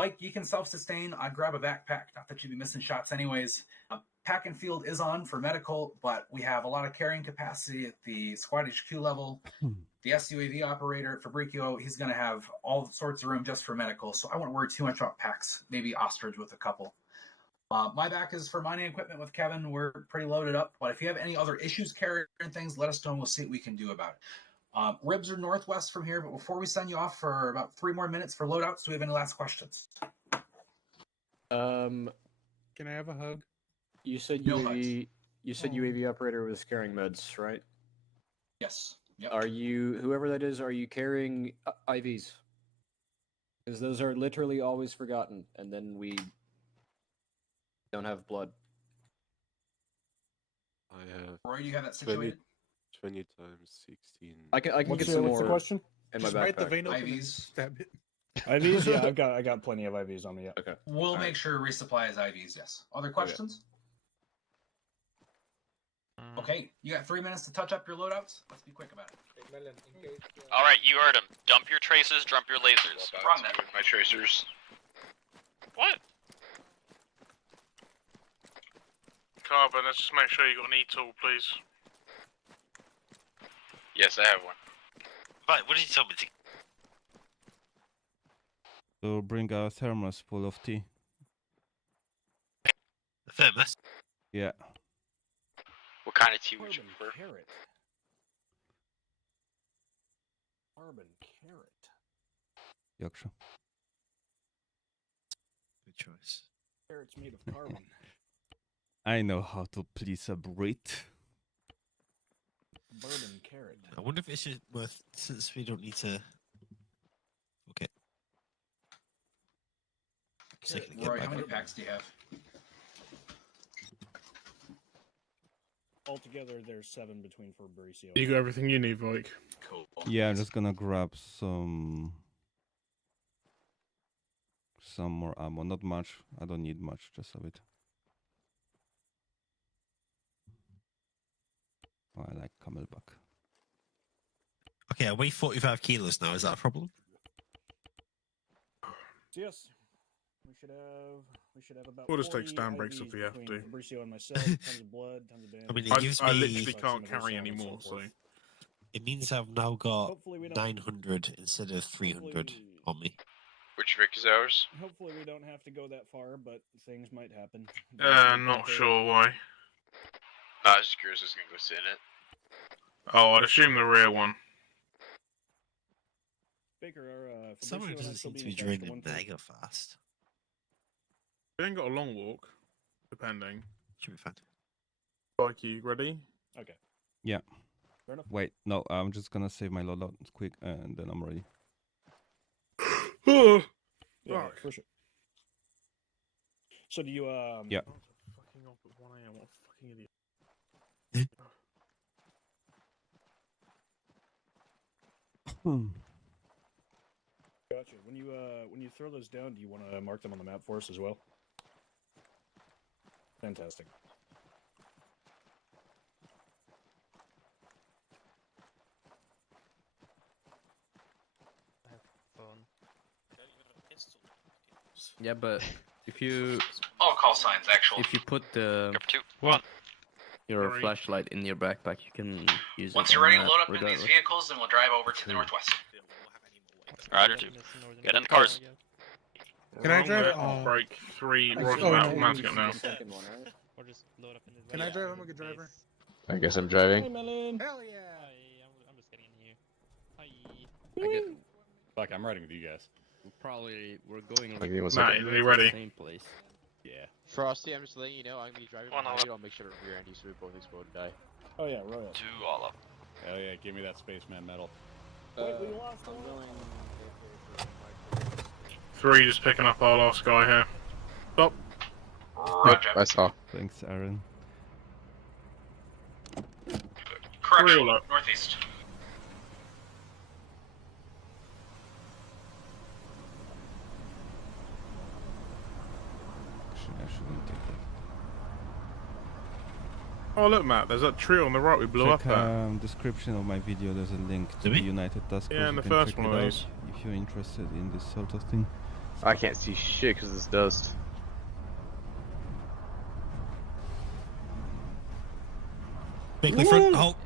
Vyqe, you can self-sustain. I'd grab a backpack. Not that you'd be missing shots anyways. Pack and field is on for medical, but we have a lot of carrying capacity at the squad HQ level. The SUAV operator, Fabricio, he's going to have all sorts of room just for medical, so I wouldn't worry too much about packs. Maybe ostrich with a couple. My back is for mining equipment with Kevin. We're pretty loaded up, but if you have any other issues carrying things, let us know and we'll see what we can do about it. Ribs are northwest from here, but before we send you off for about 3 more minutes for loadouts, do we have any last questions? Can I have a hug? You said No UAV. You said UAV operator was carrying meds, right? Yes. Yep. Are you, whoever that is, are you carrying IVs? Because those are literally always forgotten, and then we don't have blood. I have. Roy, you have that situated? 20 times 16. I can What's get the- some what's more. the question? In my Just bite the backpack. vein open and IVs. stab it. IVs? Yeah, I got plenty of IVs on me. Yeah. Okay. We'll make sure resupply is IVs, yes. Other questions? Okay, you got 3 minutes to touch up your loadouts. Let's be quick about it. Alright, you heard him. Dump your traces, dump your lasers. Wrong then. My tracers. What? Carbon, let's just make sure you got an E-tool, please. Yes, I have one. Right, what did you tell me to... So bring a thermos full of tea. A thermos? Yeah. What kind of tea would you prefer? Carrot. Carbon carrot. Jakże. Good choice. Carrot's made of carbon. I know how to please a Brit. Bourbon carrot. I wonder if it's just worth, since we don't need to... Okay. So I can get Roy, back how many up. packs do you have? Altogether, there's 7 between Fabricio. You got everything you need, Vyqe. Cool. Yeah, I'm just gonna grab some more ammo. Not much. I don't need much, just a bit. Oh, I like camelback. Okay, I weigh 45 kilos now. Is that a problem? So yes, we should have about. We'll just take 40 stand breaks if IVs we have between to. Fabricio and myself. Tons of blood, tons of damage. I mean, it gives I me... literally can't carry anymore, so. It means I've now got Hopefully we don't. 900 instead of 300 on me. Which Vic is ours? Hopefully we don't have to go that far, but things might happen. Not sure why. No, I was just curious who's gonna go sit in it. Oh, I'd assume the rear one. Baker, our Someone Fabricio and I doesn't still seem to being be attached draining one thing? mega fast. We ain't got a long walk, depending. Should be fine. Vyqe, you ready? Okay. Yeah. Fair enough. Wait, no, I'm just gonna save my loadout quick and then I'm ready. Yeah, for sure. So do you Yeah. Fucking up at 1 AM, what a fucking idiot. Gotcha. When you throw those down, do you want to mark them on the map for us as well? Fantastic. Yeah, but if you All call signs, actually. if you put the What? your Sorry. flashlight in your backpack, you can use Once it. you're on ready to map load up in these regardless. vehicles, then we'll drive over to the northwest. Roger, two. Get in the cars. Can I drive? Break 3, Oh, right no, now, no, man's no, got now. Or just load up in this Can I drive? I'm a good driver. I guess I'm driving. Melon. Hell yeah! Hi, I'm just getting in here. Hi. Fuck, I'm riding with you guys. We're going Okay, like what's Matt, up? are you ready? same place. Yeah. Frosty, I'm just letting you know I'm gonna be driving One behind all you. I'll make sure to rear end you so we both explode and die. Oh yeah, Royal. 2 all up. Hell yeah, give me that spaceman medal. Wait, we lost I'm one. going. 3 just picking up our last guy here. Stop. Roger. I saw. Thanks, Aaron. Correction, northeast. I shouldn't take that. Oh look, Matt, there's that tree on the right we blew Check up at. description of my video. There's a link to Did the we? United Task Force. Yeah, in You the can first check one it of out these. if you're interested in this sort of thing. I can't see shit because it's dust. Big front. Oh.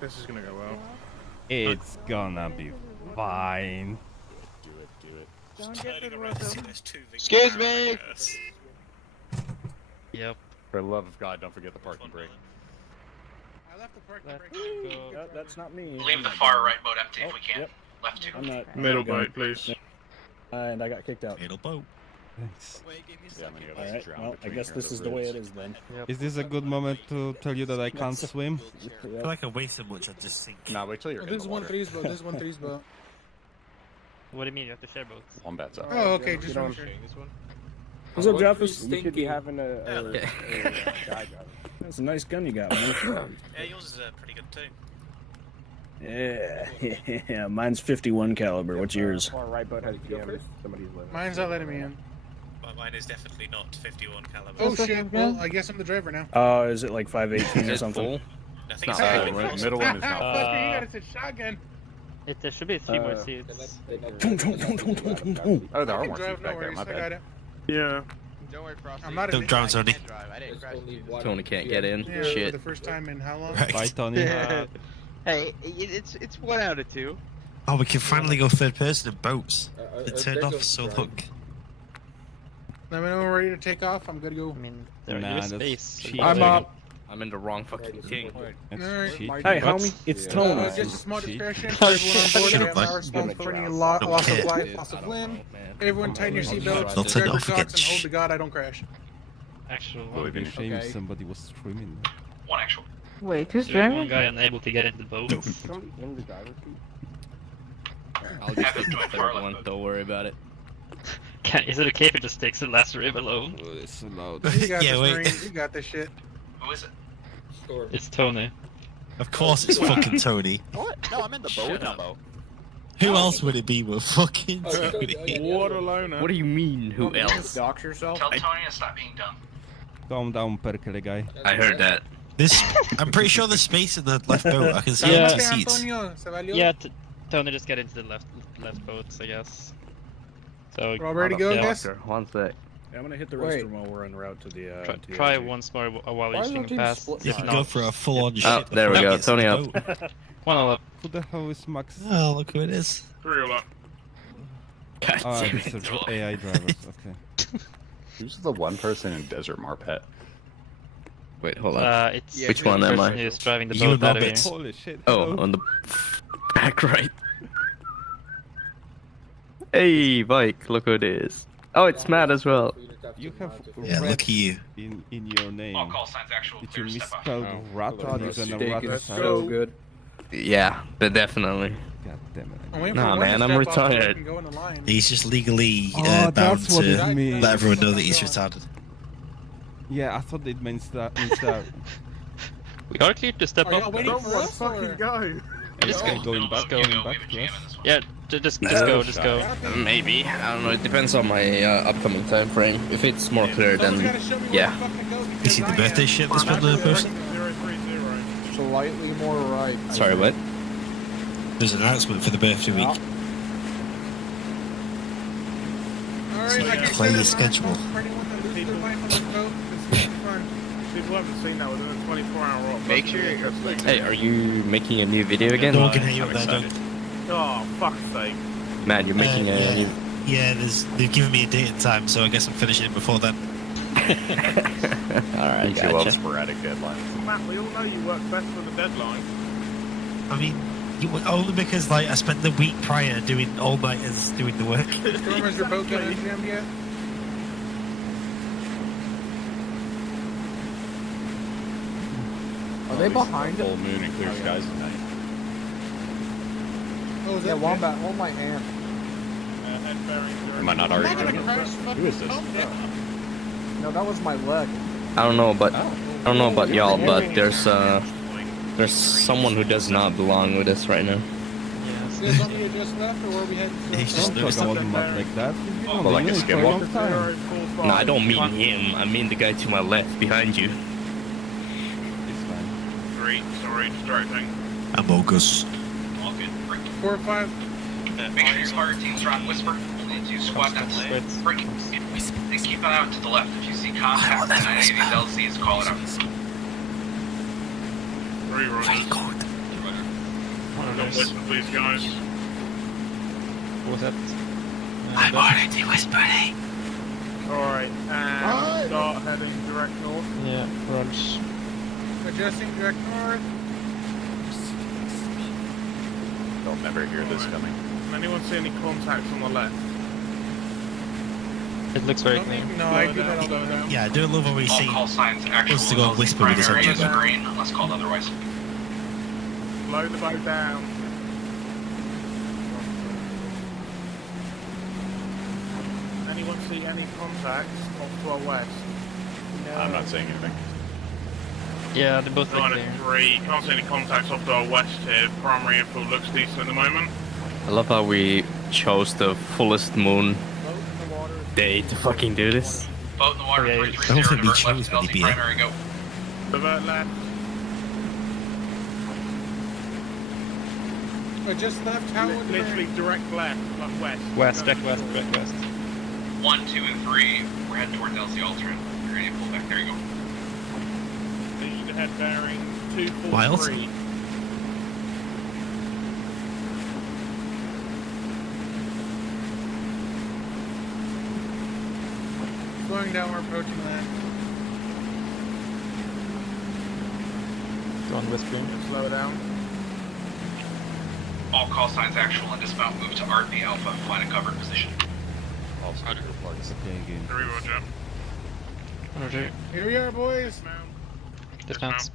This is gonna go well. It's gonna be fine. Do it. Don't get the rhythm. Excuse me! Yep. For the love of God, don't forget the parking brake. I left the parking brake. That's not me. Leave the far right boat empty if we can. Yep. Left 2. I'm not. Middle I'm boat, please. And I got kicked out. Middle boat. Thanks. Yeah, I'm gonna go Alright, drown well, I between guess here this and is the the way bridge. it is then. Is this a good moment to tell you that I can't swim? I feel like I wasted much on just sinking. Nah, wait till you're Oh, in this is the one water. three's boat. This is one three's boat. What do you mean you have to share boats? Wombat's up. Oh, okay. Just one. What's up, Jeff? You should be having a guy driver. That's a nice gun you got, man. Yeah, yours is pretty good too. Yeah, mine's 51 caliber. What's yours? Far right boat has DMs. Somebody's living. Mine's not letting me in. Mine is definitely not 51 caliber. Oh shit! Well, I guess I'm the driver now. Oh, is it like 518 or something? I think Not it's full, full. right? The middle one is not full. Fucker, you got a shotgun. There should be 3 more seats. Oh, there I are can more drive, seats no back there. worries. My I got bad. it. Yeah. Don't worry, Frosty. I'm not Don't in drown, Tony. I didn't crash you. Tony can't get in. Yeah, for Shit. the first time in how long? Right. Bye, Tony. Hey, it's 1 out of 2. Oh, we can finally go third person in boats. It they're turned going off, to so drive. look. Let me know when we're ready to take off. I'm good to go. I mean, there Nah, are that's space. cheating. I'm up. I'm in the wrong fucking king. That's Alright. cheating. Hey, homie, it's Tony. Just a small Cheat. discretion for everyone on board. Shut I up, am not bud. responsible for any Don't loss of care. life, loss of limb. Everyone tighten your seatbelts, Don't turn grab your off again. socks, and hold to God I don't crash. Actual It would one. be a shame if Okay. somebody was streaming. 1 actual. Wait, who's There's one driving? guy unable to get into the boat. Somebody in the driver's seat. I'll just take the third one. Don't worry about it. Is it okay if it just takes the last rib alone? It's allowed. You got Yeah, this, wait. Marines. You got this shit. Who is it? Storm. It's Tony. Of course it's fucking Tony. What? No, I'm in the boat, Dumbo. Who else would it be but fucking Oh, it's Tony? Tony. Water loner. What do you mean? Who else? Dox yourself. Tell Tony to stop being dumb. Calm down, Perkele guy. I heard that. This, I'm pretty sure there's space in the left boat. I can see Yeah. empty seats. Antonio, se valió. Yeah, Tony just get into the left boats, I guess. So We're all ready to go, I yeah. guess? One sec. I'm gonna hit the Wait. restroom while we're en route to the. Try LG. once more while Why you're is swinging the team past. split? You If can not, go for a full-on Oh, shit. there we before go, it gets to Tony the up. boat. one all up. Who the hell is Max? Oh, look who it is. 3 all up. God Ah, damn these it. are AI drivers. Okay. Who's the one person in Desert Marpet? Wait, hold on. It's Which one the am person I? who's driving the You and boat out of here. Roberts. Holy shit. Oh, hello. on the back right. Hey, Vyqe, look who it is. Oh, it's Matt as well. You have Yeah, red look at you. in your name. All call signs actual. Did you Clear, step up. misspell rat rather than a rat That's attack? so good. Yeah, but definitely. God damn it. I'm waiting Nah, for one man, to I'm step off so I retired. can go in the line. He's just legally Oh, bound that's what to it means. let everyone know that he's retarded. Yeah, I thought it means that. We are cleared to step Are y'all up. waiting though. for us, or? Go. Just go. Going back, go. going back to us. Yeah, just go, just go. Maybe. I don't know. It depends on my upcoming time frame. If it's more clear, then yeah. You see the birthday shit that's been the person? 030. Slightly more right. I Sorry, think. what? There's an announcement for the birthday week. Alright, like I Play said, the schedule. for anyone that loses their life on this boat, this is fun. People haven't seen that within a 24-hour op. Make sure you're Hey, are you making a new video again? No one can hear you up there, Doug. Oh, fuck's sake. Man, you're making a yeah. new. Yeah, they've given me a date and time, so I guess I'm finishing it before then. Alright, Don't you love gotcha. sporadic deadlines? Matt, we all know you work best for the deadline. I mean, only because like I spent the week prior doing all-nighters doing the work. Storm, has your boat got unjammed yet? Are they behind Full it? moon and clear Oh, yeah. skies tonight. Oh, is Yeah, that Wombat, hold my hand. Head bearing Am I not already I'm not doing gonna it? crash. Who is this? No, that was my leg. I don't know about y'all, but there's someone who does not belong with us right now. You guys want me to just left, or where are we heading? He's just Don't talk about him like that. He's been on Well, the like a unit for a long time. No, I don't mean him. I mean the guy to my left, behind you. It's fine. 3, sorry, distracting. Amogus. All good. Break. 4 or 5. Make sure your fire teams are on whisper. Only 2 squad nets. Break. And keep an eye out to the left. If you see contact in any of these LCs, call it out. 3 Rogers. Don't whisper, please, guys. What was that? I'm already whispering. Alright, and start heading direct north. Yeah, runs. Adjusting direct north. They'll never hear this coming. Can anyone see any contacts on the left? It looks very clean. No, I do that all the time. Yeah, I do love when we All see call signs actual us to go and whisper with his primary is engine. green, unless called otherwise. Slow the boat down. Anyone see any contacts off to our west? I'm not saying anything. Yeah, they both look 9 clear. and 3, can't see any contacts off to our west here. Primary info looks decent at the moment. I love how we chose the fullest moon day to fucking do this. Boat in the water, Yeah, 330, hopefully we divert chose left, the LC DBA. primary, go. Divert left. Just left, how would Literally direct left, like west. West, direct west, direct west. 1, 2, and 3, we're heading towards LC alternate. You're ready to pull back, there you go. Lead head bearing 243. Miles? slowing down, we're approaching land. Go on whispering. Slow down. All call signs actual and dismount, move to RP Alpha, find a covered position. Okay, again. 3 Roger. Roger. Here we are, boys. Dismounts.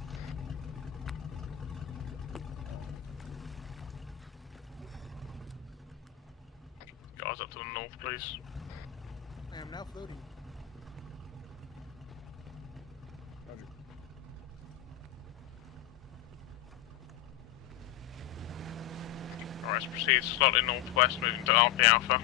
Guys up to the north, please. I am now floating. Roger. Alright, let's proceed slightly northwest, moving to RP Alpha.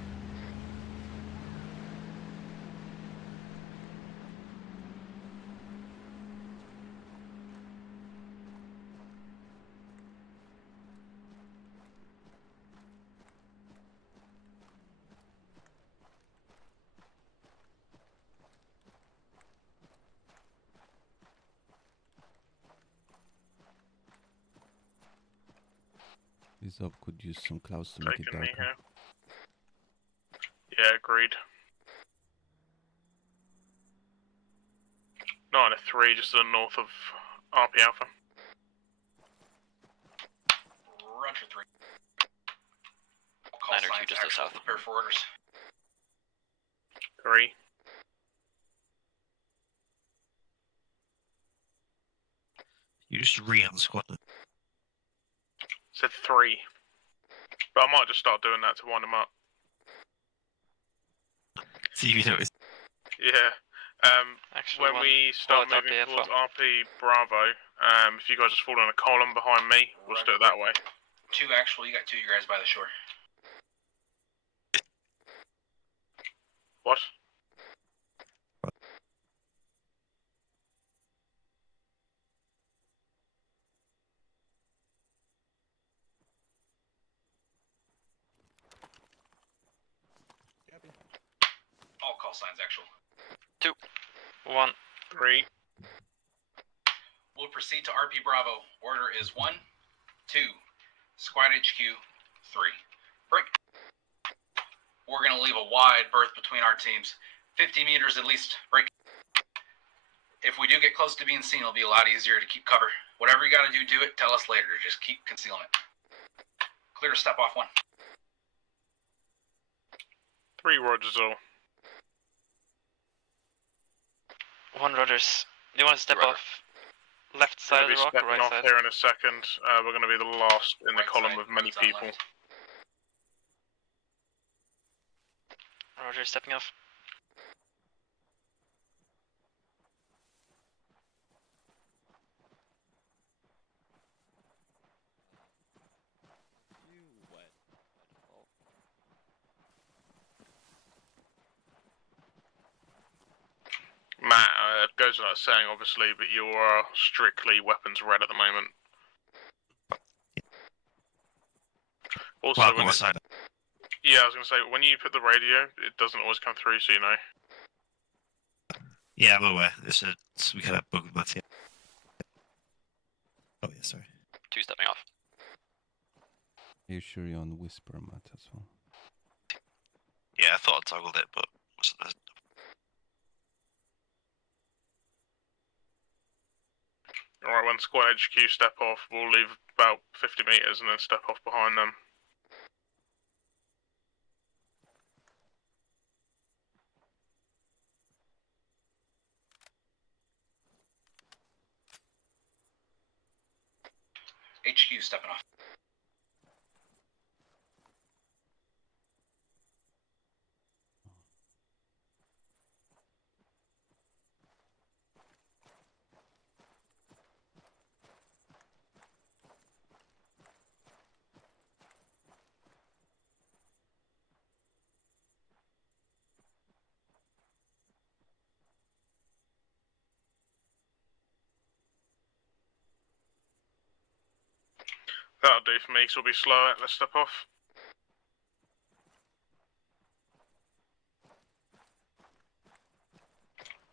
This up could use some clouds to make it Taking me darker. here. Yeah, agreed. 9 and 3, just to the north of RP Alpha. Roger 3. Call 9 or 2 signs just to actual, south. prepare for orders. 3. You just re-unsquad them. Said 3. But I might just start doing that to wind them up. See if you notice. Yeah. Actually, When one we start bullet moving RP towards Alpha. RP Bravo, if you guys just fall in a column behind me, we'll just do it that way. 2 actual, you got 2 of you guys by the shore. What? All call signs actual. 2, 1. 3. We'll proceed to RP Bravo. Order is 1, 2, Squad HQ, 3. Break. We're going to leave a wide berth between our teams. 50 meters at least. Break. If we do get close to being seen, it'll be a lot easier to keep cover. Whatever you gotta do, do it. Tell us later. Just keep concealment. Clear to step off 1. 3 Rogers all. 1 Rogers. Do you want to step off left side of the rock or right off side? here in a second. We're going to be the last in the column with many people. Roger, stepping off. Matt, it goes without saying, obviously, but you are strictly weapons red at the moment. Also, Well, when what side? yeah, I was going to say, when you put the radio, it doesn't always come through, so you know. Yeah, I'm aware. We can have bug with Matthew. Oh, yeah, sorry. 2 stepping off. Are you sure you're on Whisper, Matt, as well? Yeah, I thought I toggled it, but wasn't. Alright, when squad HQ step off, we'll leave about 50 meters and then step off behind them. HQ stepping off. That'll do for me, so we'll be slower. Let's step off.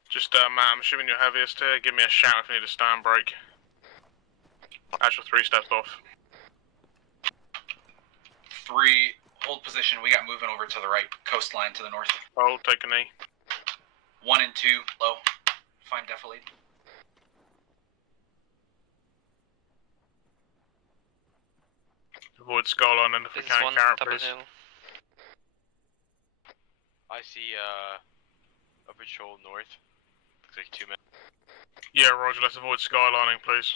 Just, Matt, I'm assuming you're heaviest here. Give me a shout if you need a stand break. Actual 3 steps off. 3, hold position. We got moving over to the right, coastline to the north. Hold, take a knee. 1 and 2, low. Find defilade. Avoid skyline and if we can, carrot, please. I see a patrol north. Looks like 2 men. Yeah, Roger, let's avoid skylining, please.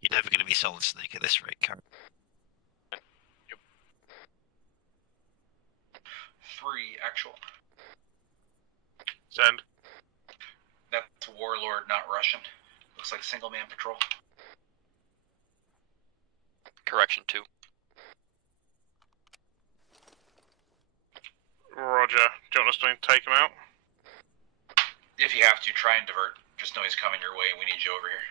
You're never going to be solid snake at this rate, Karen. 3, actual. Send. That's warlord, not Russian. Looks like single man patrol. Correction 2. Roger. Do you want us to take him out? If you have to, try and divert. Just know he's coming your way and we need you over here.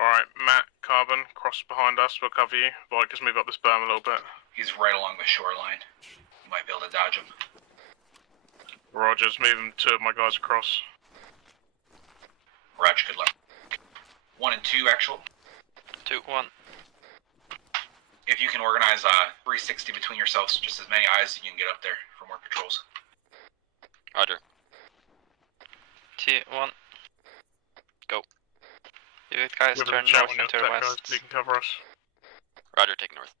Alright, Matt, Carbon, cross behind us, we'll cover you. Vyqe, move up this berm a little bit. He's right along the shoreline. You might be able to dodge him. Roger's moving 2 of my guys across. Roger, good luck. 1 and 2, actual. 2, 1. If you can organize 360 between yourselves, just as many eyes as you can get up there for more patrols. Roger. 2, 1. Go. You guys turn north and turn west. You can cover us. Roger, take north.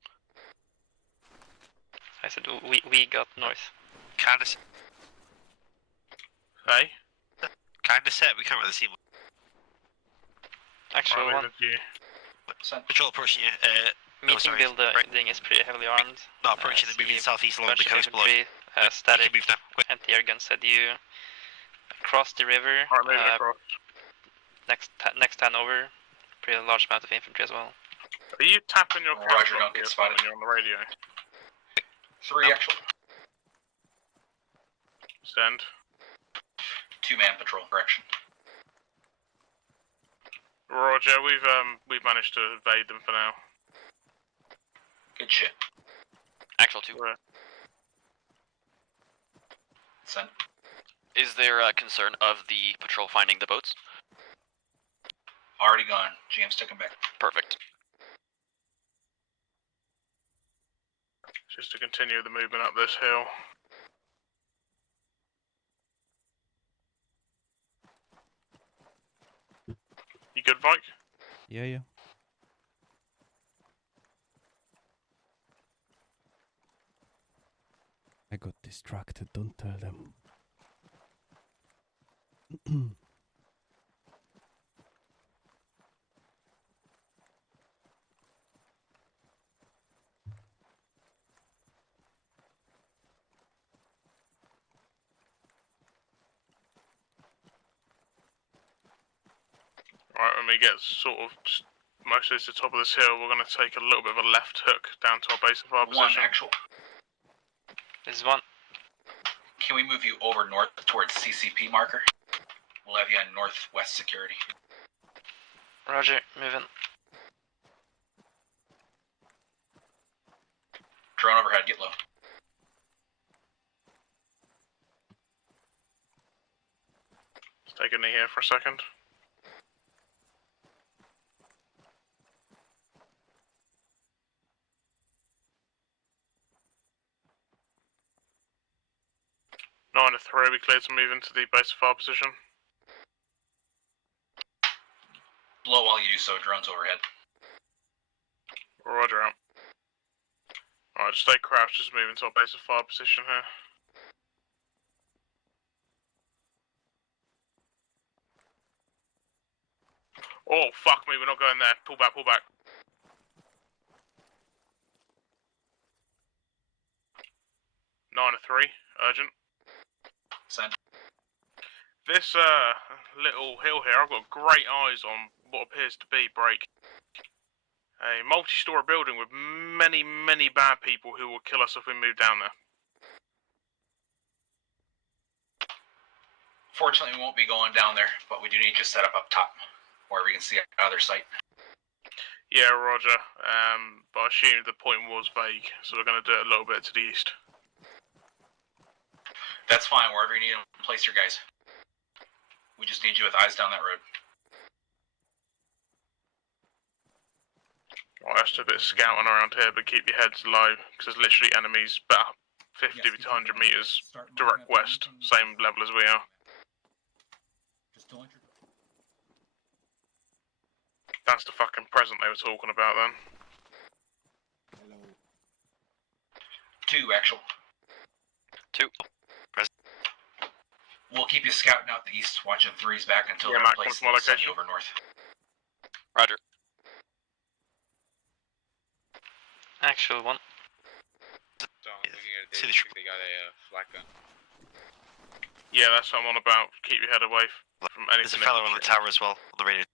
I said we got north. Kinda. Hey? Kinda set, we can't really see. Actual right, 1. Patrol approaching you. Meeting building is pretty heavily armed. Not approaching the moving southeast along the coast below. Static. Move now. Quick. Anti-air gun said you across the river. Alright, moving across. Next turn over. Pretty large amount of infantry as well. Are you tapping your Roger, don't get spotted. when you're on the radio? 3, actual. Send. 2-man patrol, correction. Roger, we've managed to evade them for now. Good shit. Actual 2. Right. Send. Is there a concern of the patrol finding the boats? Already gone. James took him back. Perfect. Just to continue the movement up this hill. You good, Vyqe? Yeah. I got distracted, don't tell them. Right, when we get sort of just mostly to the top of this hill, we're going to take a little bit of a left hook down to our base of our One position. actual. This is one. Can we move you over north towards CCP marker? We'll have you on northwest security. Roger, moving. Drone overhead, get low. Let's take a knee here for a second. Nine to 3, we cleared to move into the base of our position. Blow while you do so, drones overhead. Roger out. Alright, just stay crouched, just move into our base of fire position here. Oh, fuck me, we're not going there. Pull back, pull back. Nine to 3, urgent. Send. This little hill here, I've got great eyes on what appears to be break. A multi-story building with many, many bad people who will kill us if we move down there. Fortunately, we won't be going down there, but we do need to set up top, where we can see out of their sight. Yeah, roger. But I assume the point was vague, so we're going to do it a little bit to the east. That's fine, wherever you need to place your guys. We just need you with eyes down that road. Well, that's a bit of scouting around here, but keep your heads low, because there's literally enemies about 50 to 100 meters direct west, same level as we are. That's the fucking present they were talking about then. Hello. 2 actual. 2. We'll keep you scouting out the east, watching 3s back until Yeah, they're Mac, placed come to my and send location. you over north. Roger. Actual 1. See the ship. They got a flak gun. Yeah, that's what I'm on about. Keep your head away from anything. There's a fellow on the tower as well, on the radio.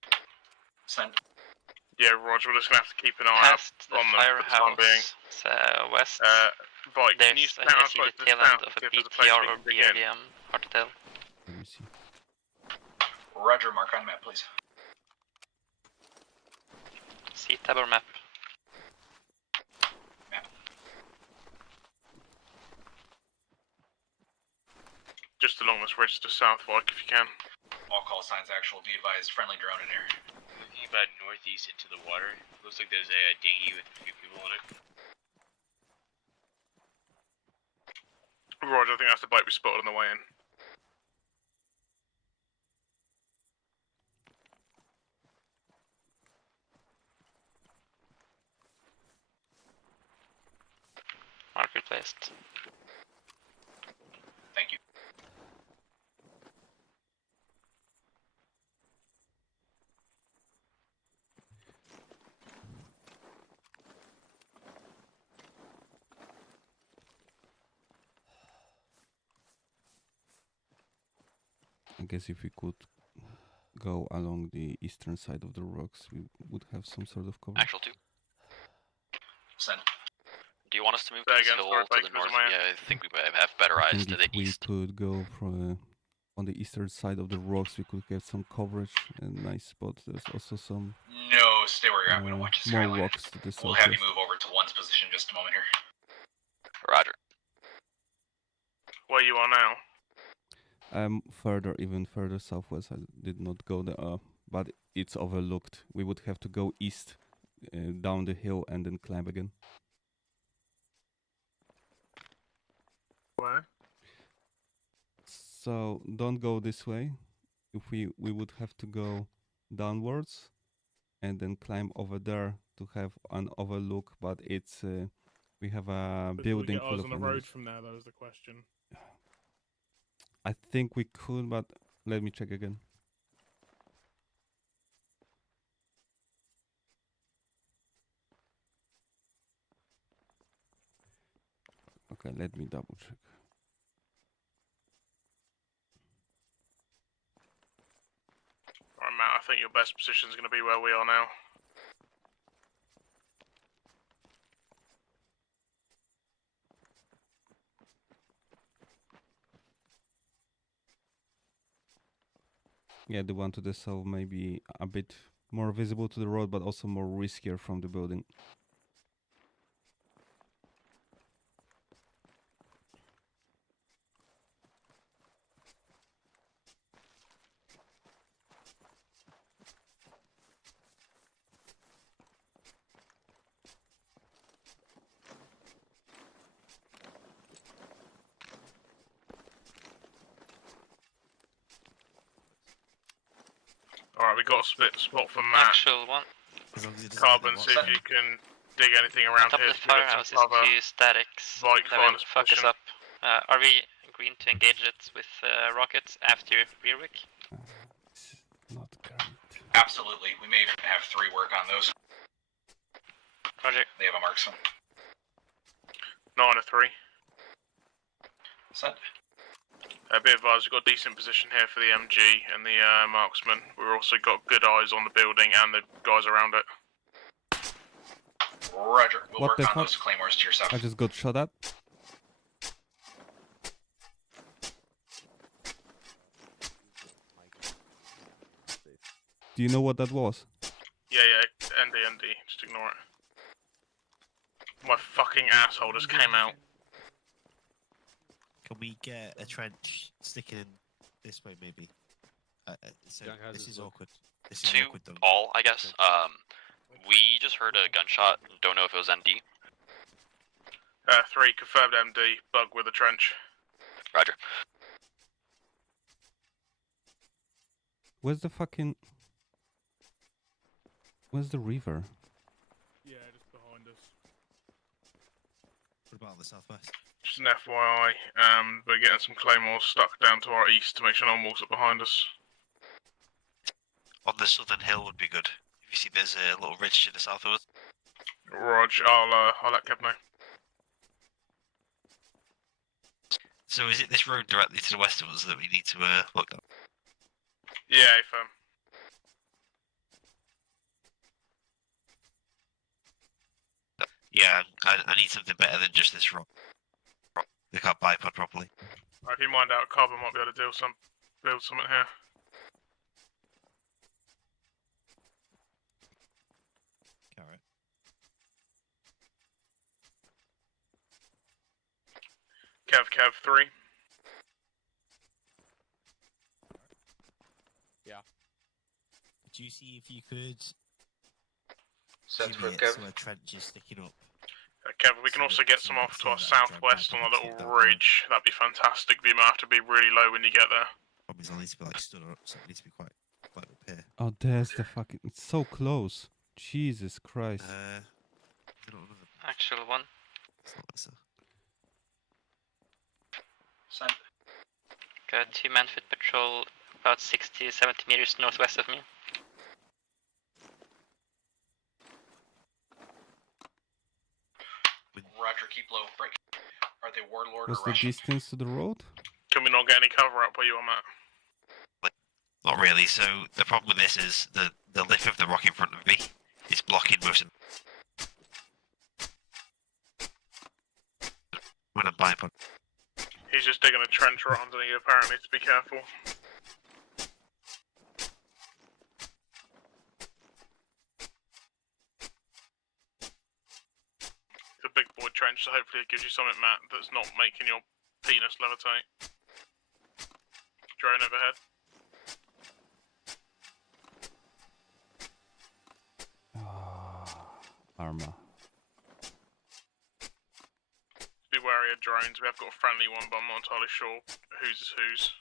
Send. Yeah, Roger, we're just going to have to keep an eye out Past the on them for the time being. firehouse west. Vyqe, can you There's scout a out close to the tail end south of and a see if there's a place BTR we or can dig in? BRDM. Hard to tell. Let me see. Roger, mark on map, please. See tab or map. Just along this ridge to the south, Vyqe, if you can. All call signs actual, be advised, friendly drone in here. Looking about northeast into the water. Looks like there's a dinghy with a few people on it. Roger, I think that's the boat we spotted on the way in. Marker placed. Thank you. I guess if we could go along the eastern side of the rocks, we would have some sort of cover. Actual 2. Send. Do you want us to move Say this again, hill sorry, to Vyqe, the Mr. north? Mayor. Yeah, I think we might have better I eyes think to the if we east. could go from on the eastern side of the rocks, we could get some coverage and nice spot. There's also some No, stay where you're at. We don't want you more skyline. rocks to the We'll have you southwest. move over to 1's position in just a moment here. Roger. Where you are now? Further, even further southwest. I did not go there but it's overlooked. We would have to go east, down the hill, and then climb again. Where? So don't go this way. If we would have to go downwards, and then climb over there to have an overlook. But it's we have a But building will we full get eyes of on the road enemies. from there? That was the question. I think we could, but let me check again. Okay, let me double check. Alright, Matt, I think your best position is going to be where we are now. Yeah, the one to the south may be a bit more visible to the road, but also more riskier from the building. Alright, we got a split spot for Matt. Actual one. Carbon, see if you can dig anything around Top here of the to give us firehouse some is cover. 2 statics. Vyqe, That find will us fuck us position. up. Are we green to engage it with rockets after rear wick? Not great. Absolutely. We may even have 3 work on those. Roger. They have a marksman. 9-3. Set. Be advised, we've got a decent position here for the MG and the marksman. We've also got good eyes on the building and the guys around it. Roger. We'll What work the on fuck? those claymores to your south. I just got shot at. Do you know what that was? Yeah, ND, just ignore it. My fucking asshole just came out. Can we get a trench sticking in this way, maybe? So this is awkward. This is To awkward, though. all, I guess. We just heard a gunshot. Don't know if it was ND. 3, confirmed MD, bug with a trench. Roger. Where's the fucking... Where's the river? Yeah, just behind us. What about on the southwest? Just an FYI, we're getting some claymores stuck down to our east to make sure no one walks up behind us. On the southern hill would be good. If you see there's a little ridge to the south of us. Rog, I'll let Kev know. So is it this road directly to the west of us that we need to look at? Yeah, firm. Yeah, I need something better than just this rock. They can't bipod properly. If you mind out, Carbon might be able to build something here. Alright. Kev 3. Yeah. Do you see if you could Send give for it Kev. so a trench is sticking up? Kev, we can also get some off to our southwest on a little ridge. That'd be fantastic, but you might have to be really low when you get there. Problem is I need to be like stood up, so it needs to be quite up here. Oh, there's the fucking... It's so close. Jesus Christ. I don't know. Actual one. It's not this. Send. Got 2-man foot patrol about 60-70 meters northwest of me. Roger, keep low. Break. Are they warlord What's or the Russian? distance to the road? Can we not get any cover up where you are, Matt? Not really. So the problem with this is the lip of the rock in front of me is blocking most of. When I'm bipod. He's just digging a trench right underneath you, apparently, to be careful. It's a big boy trench, so hopefully it gives you something, Matt, that's not making your penis levitate. Drone overhead. Arma. Be wary of drones. We have got a friendly one, but I'm not entirely sure whose is whose.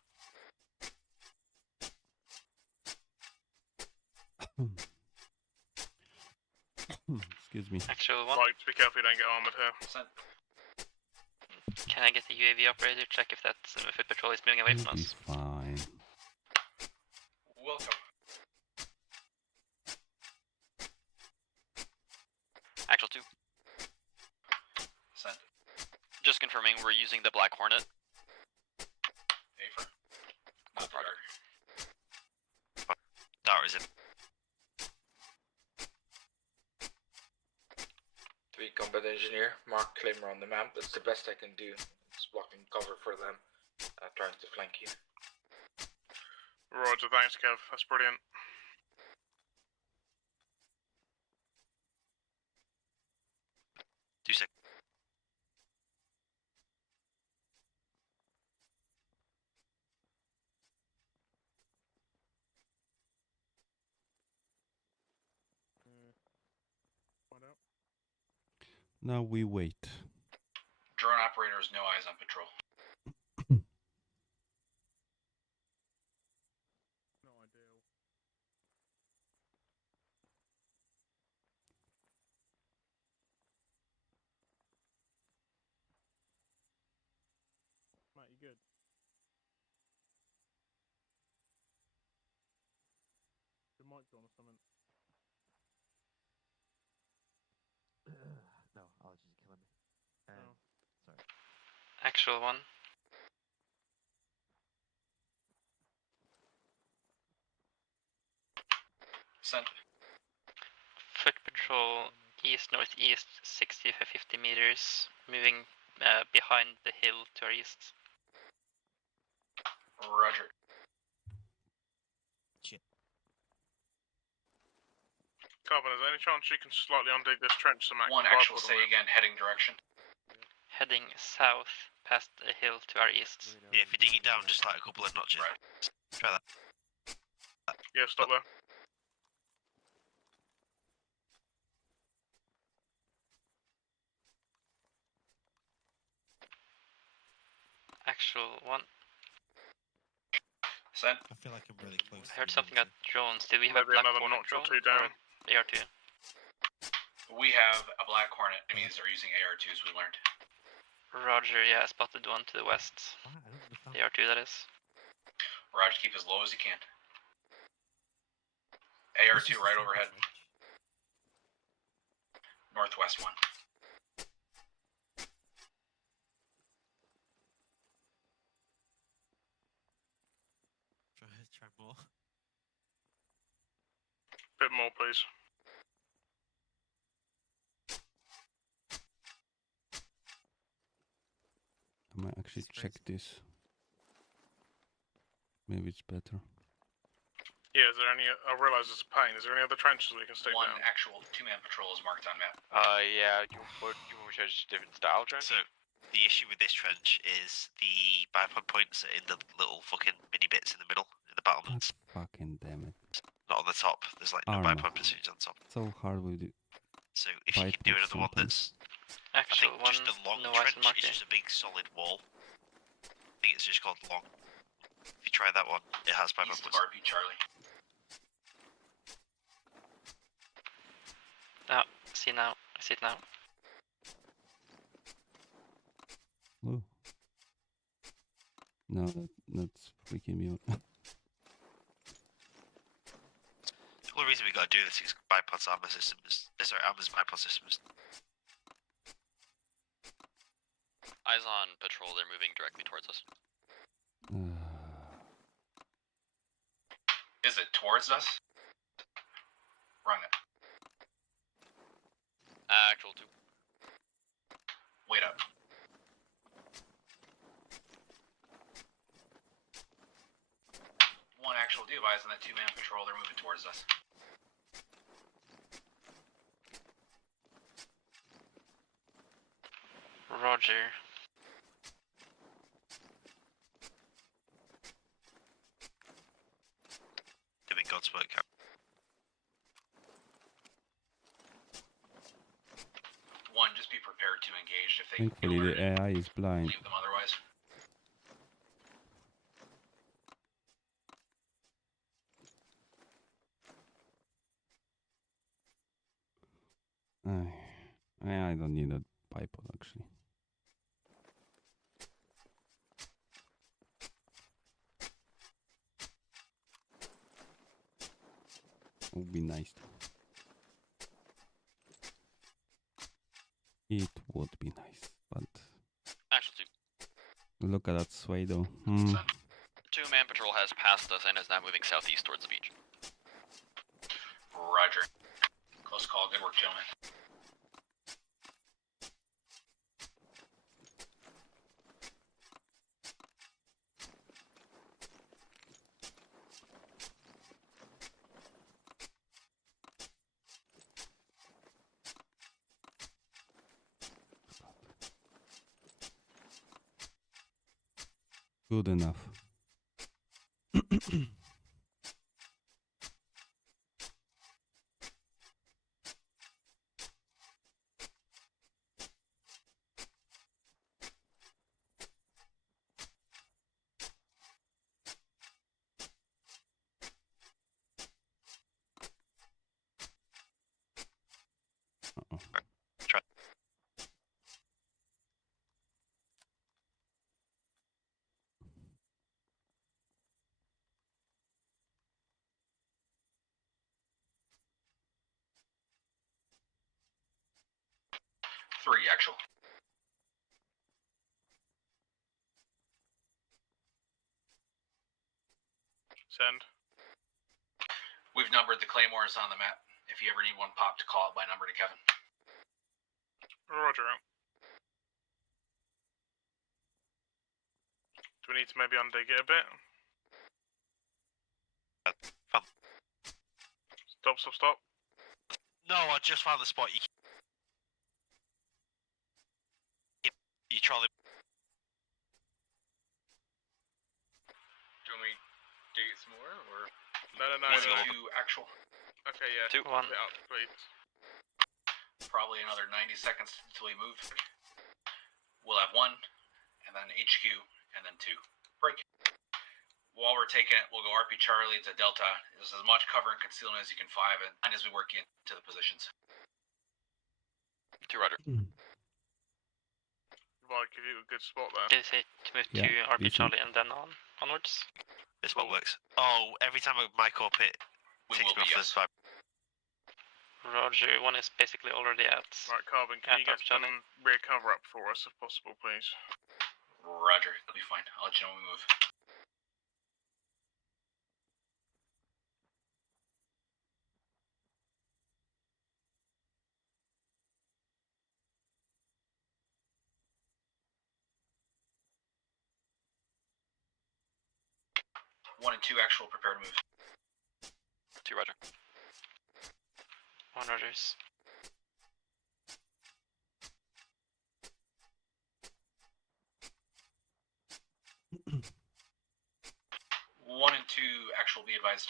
Excuse me. Actual one. Like, be careful you don't get armored here. Can I get the UAV operator check if that foot patrol is moving away You'll from be us? fine. Welcome. Actual 2. Sent. Just confirming we're using the Black Hornet. Affirm. Dart is it? 3 combat engineer, mark claimer on the map. That's the best I can do. It's blocking cover for them, trying to flank you. Roger, thanks, Kev. That's brilliant. Two seconds. Now we wait. Drone operators, no eyes on patrol. Matt, you good? Your mic's on or something. No, allergies are killing me. Sorry. Actual one. Sent. Foot patrol east northeast 60 to 50 meters, moving behind the hill to our east. Roger. Carbon, is there any chance you can slightly undig this trench so Mac One can actual, rifle say them in? again, heading direction. Heading south past the hill to our east. Yeah, if you dig it down just like a couple of notches. Right. Try that. Yeah, stop there. Actual one. Sent. I feel like I'm really close. I heard something about drones. Did we have Maybe a Black another Hornet notch or drone? two down. AR2. We have a Black Hornet. It means they're using AR2s, we learned. Roger, yeah, I spotted one to the west. AR2, that is. Roger, keep as low as you can. AR2 right overhead. Northwest one. Try more. Bit more, please. I might actually check this. Maybe it's better. Yeah, is there any... I realise it's a pain. Is there any other trenches we can stick One down? actual 2-man patrol is marked on map. Yeah, you want to show just different style trench? So, the issue with this trench is the bipod points are in the little fucking mini bits in the middle, in the battlements. Fucking damn it. Not on the top. There's like no Arma. bipod positions on top. So hard with it. So, if you can do another one that's... I Actual think just one, the long no eyes trench on mark is there. just a big solid wall. I think it's just called long. If you try that one, it has bipod East of points. RP Charlie. Oh, see now. I see it now. Oh. No, that's freaking me out. The only reason we gotta do this is bipod's armor systems. Sorry, armor's bipod systems. Eyes on patrol, they're moving directly towards us. Is it towards us? Run it. Actual 2. Wait up. One actual do eyes on that 2-man patrol. They're moving towards us. Roger. Doing God's work, Cap. prepared to engage if they Thankfully, the AI is blind. leave them otherwise. I don't need a bipod actually. It would be nice. It would be nice, but Actually, look at that sway though. 2-man patrol has passed us and is now moving southeast towards the beach. Roger. Close call. Good work, gentlemen. Good enough. Three, actual. Send. We've numbered the claymores on the map. If you ever need one popped, call it by number to Kevin. Roger out. Do we need to maybe undig it a bit? Stop. No, I just found the spot. You try the. Do we dig it some more, or? No. 2 actual. Okay, yeah. 2, 1. Split up, please. Probably another 90 seconds until we move. We'll have 1, and then HQ, and then 2. Break. While we're taking it, we'll go RP Charlie to Delta. There's as much cover and concealment as you can find, and as we work into the positions. 2, roger. Well, give you a good spot there. Did you say to move to RP Charlie and then onwards? This spot works. Oh, every time my core pit takes me off this vibe. Roger, 1 is basically already at. Right, Carbon, can you get some rear cover up for us if possible, please? Roger, that'll be fine. I'll let you know when we move. One and 2 actual, prepare to move. 2, roger. 1 rogers. One and 2 actual, be advised.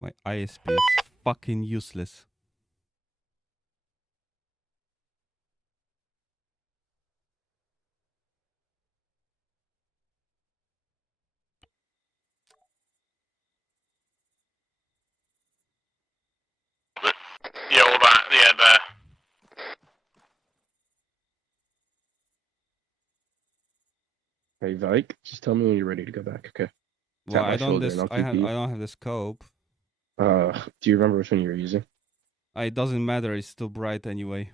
My ISP is fucking useless. Yeah, all that. Yeah, there. Hey, Vyqe, just tell me when you're ready to go back, okay? Well, Tap my I don't shoulder this. and I'll I keep you. don't have the scope. Do you remember which one you were using? It doesn't matter. It's still bright anyway.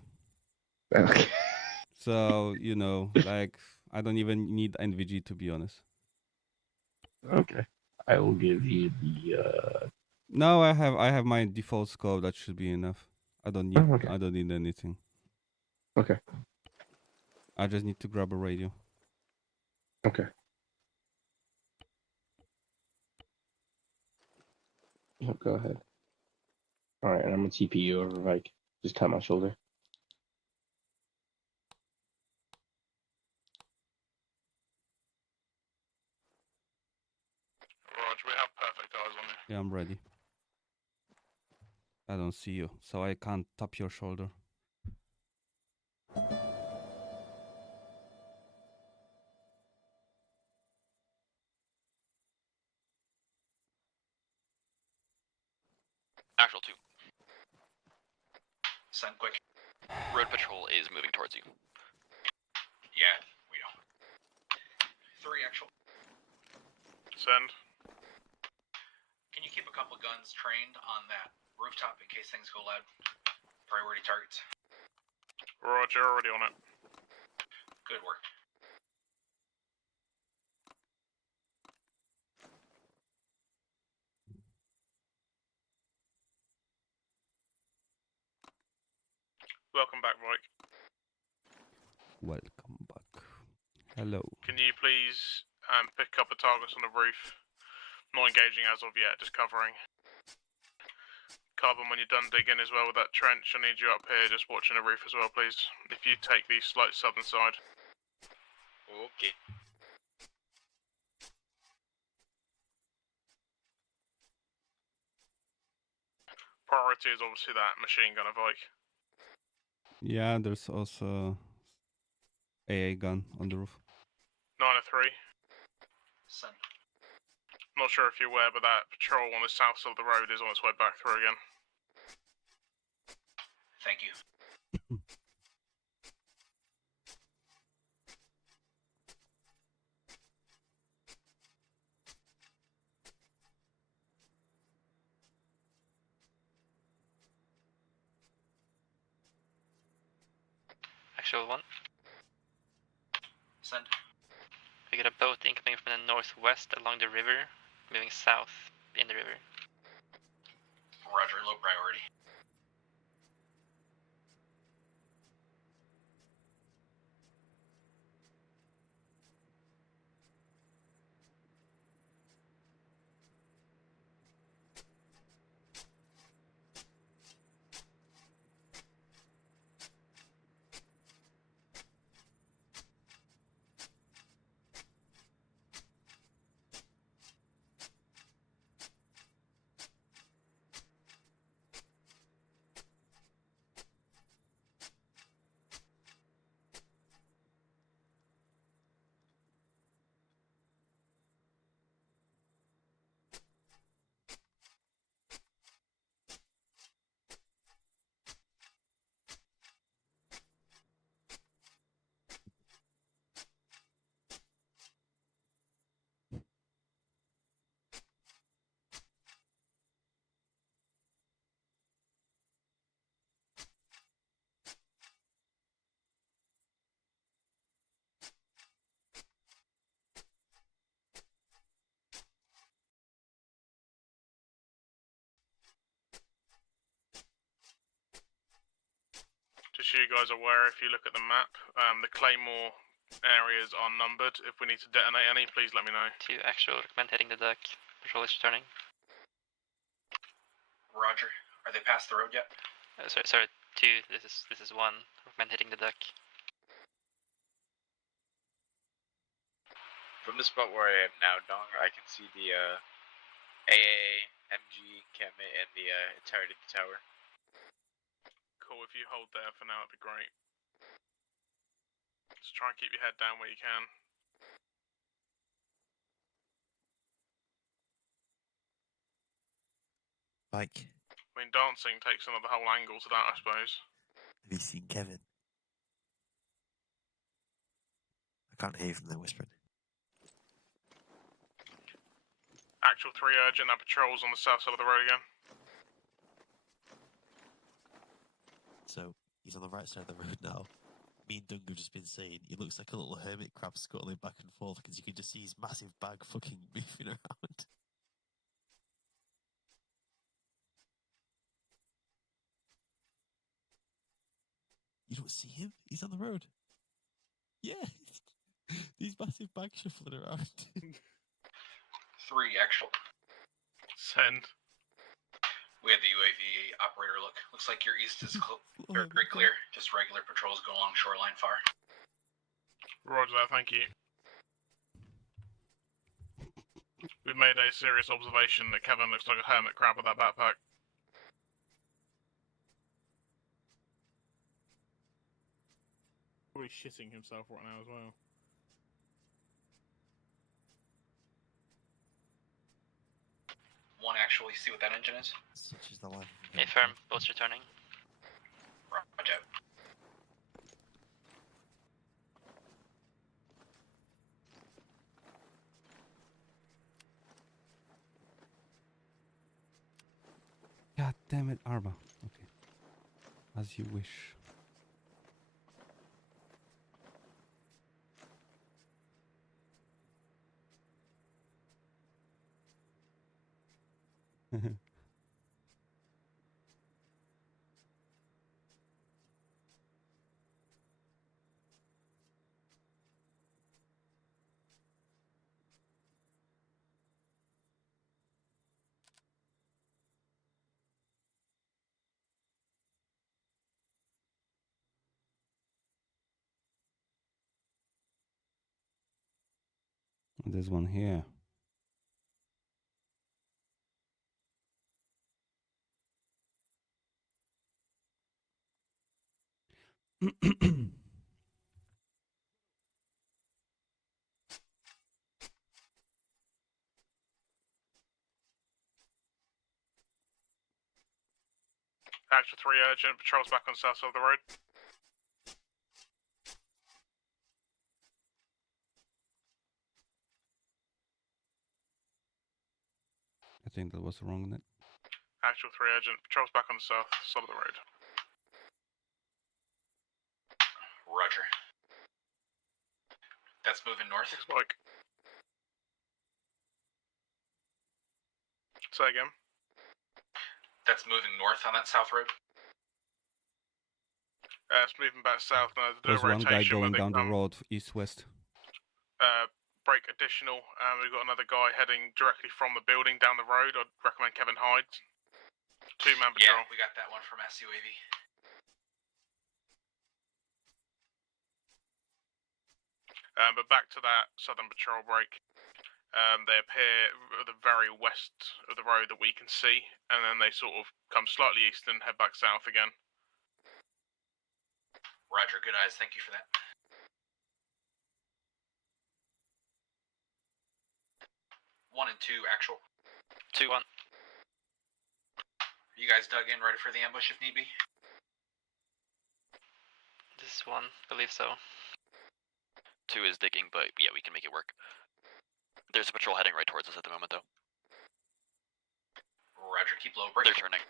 Okay. So you know, like I don't even need NVG to be honest. Okay. I will give you the. No, I have my default scope. That should be enough. I don't need. Oh, okay. I don't need anything. Okay. I just need to grab a radio. Okay. Yep, go ahead. All right, and I'm gonna TP you over, Vyqe. Just tap my shoulder. Roger, we have perfect eyes on you. Yeah, I'm ready. I don't see you, so I can't tap your shoulder. Actual 2. Send quick. Road patrol is moving towards you. Yeah, we know. 3 actual. Send. Can you keep a couple guns trained on that rooftop in case things go loud? Priority targets. Roger, already on it. Good work. Welcome back, Vyqe. Welcome back. Hello. Can you please pick up the targets on the roof? Not engaging as of yet, just covering. Carbon, when you're done digging as well with that trench, I need you up here just watching the roof as well, please. If you take the slight southern side. Okay. Priority is obviously that machine gun of Vyqe. Yeah, there's also AA gun on the roof. 903. Send. Not sure if you're aware, but that patrol on the south side of the road is on its way back through again. Thank you. Actual 1. Send. We get a boat incoming from the northwest along the river, moving south in the river. Roger, low priority. Just so you guys are aware, if you look at the map, the Claymore areas are numbered. If we need to detonate any, please let me know. 2 actual, recommend hitting the deck. Patrol is returning. Roger. Are they past the road yet? Sorry, 2, this is 1. Recommend hitting the deck. From the spot where I am now, Dong, I can see the AA, MG, encampment, and the entirety of the tower. Cool, if you hold there for now, it'd be great. Just try and keep your head down where you can. Vyqe, I mean, dancing takes another whole angle to that, I suppose. have you seen Kevin? I can't hear from there whispering. Actual 3 urgent, that patrol's on the south side of the road again. So he's on the right side of the road now. Me and Dung have just been saying he looks like a little hermit crab scuttling back and forth because you can just see his massive bag fucking moving around. You don't see him? He's on the road. Yeah. These massive bags shuffling around. 3 actual. Send. We had the UAV operator look. Looks like your east is very clear. Just regular patrols going along shoreline far. Roger that, thank you. We've made a serious observation that Kevin looks like a hermit crab with that backpack. Probably shitting himself right now as well. One actually, see what that engine is? Such is the life. Affirm, boats returning. Roger. God damn it, Arma. Okay. As you wish. There's one here. Actual 3 urgent, patrols back on south side of the road. I think that was wrong net. Actual 3 urgent, patrols back on the south side of the road. Roger. That's moving north. Looks like. Say again. That's moving north on that south road. It's moving back south now. There's one guy going down the road, east-west. Break additional. We've got another guy heading directly from the building down the road. I'd recommend Kevin hides. 2-man patrol. Yeah, we got that one from SUAV. But back to that southern patrol break. They appear at the very west of the road that we can see, and then they sort of come slightly east and head back south again. Roger, good eyes. Thank you for that. One and 2 actual. 2-1. You guys dug in, ready for the ambush if need be? This is 1, believe so. 2 is digging, but yeah, we can make it work. There's a patrol heading right towards us at the moment, though. Roger, keep low. Break. They're turning.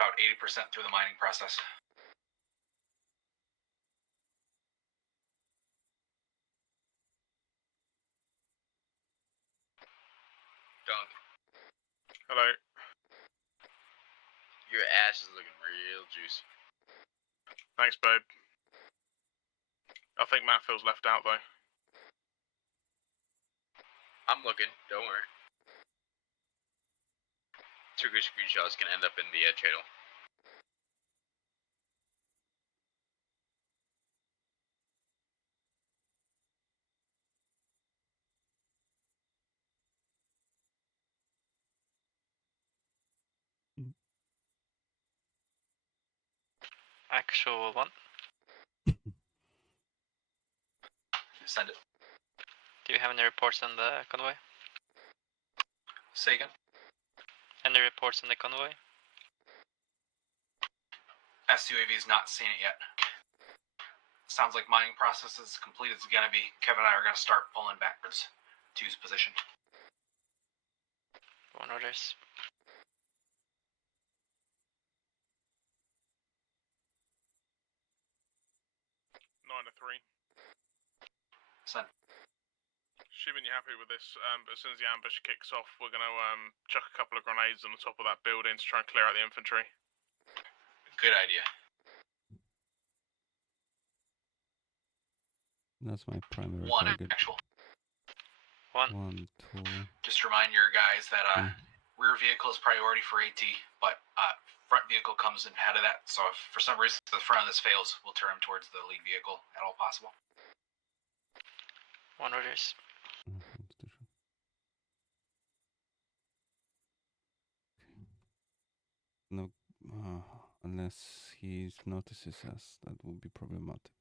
About 80% through the mining process. Dunk. Hello. Your ass is looking real juicy. Thanks, babe. I think Matt feels left out, though. I'm looking, don't worry. 2 good screenshots can end up in the channel. Actual 1. Send it. Do you have any reports on the convoy? Say again. Any reports on the convoy? SUAV's not seen it yet. Sounds like mining process is complete. It's gonna be. Kevin and I are gonna start pulling backwards to his position. 1 orders. Nine to 3. Send. Assuming you're happy with this, but as soon as the ambush kicks off, we're going to chuck a couple of grenades on the top of that building to try and clear out the infantry. Good idea. That's my primary One target. actual. 1, 2. Just remind your guys that rear vehicle is priority for AT, but front vehicle comes in ahead of that. So if for some reason the front of this fails, we'll turn him towards the lead vehicle at all possible. 1 orders. No, unless he notices us, that would be problematic.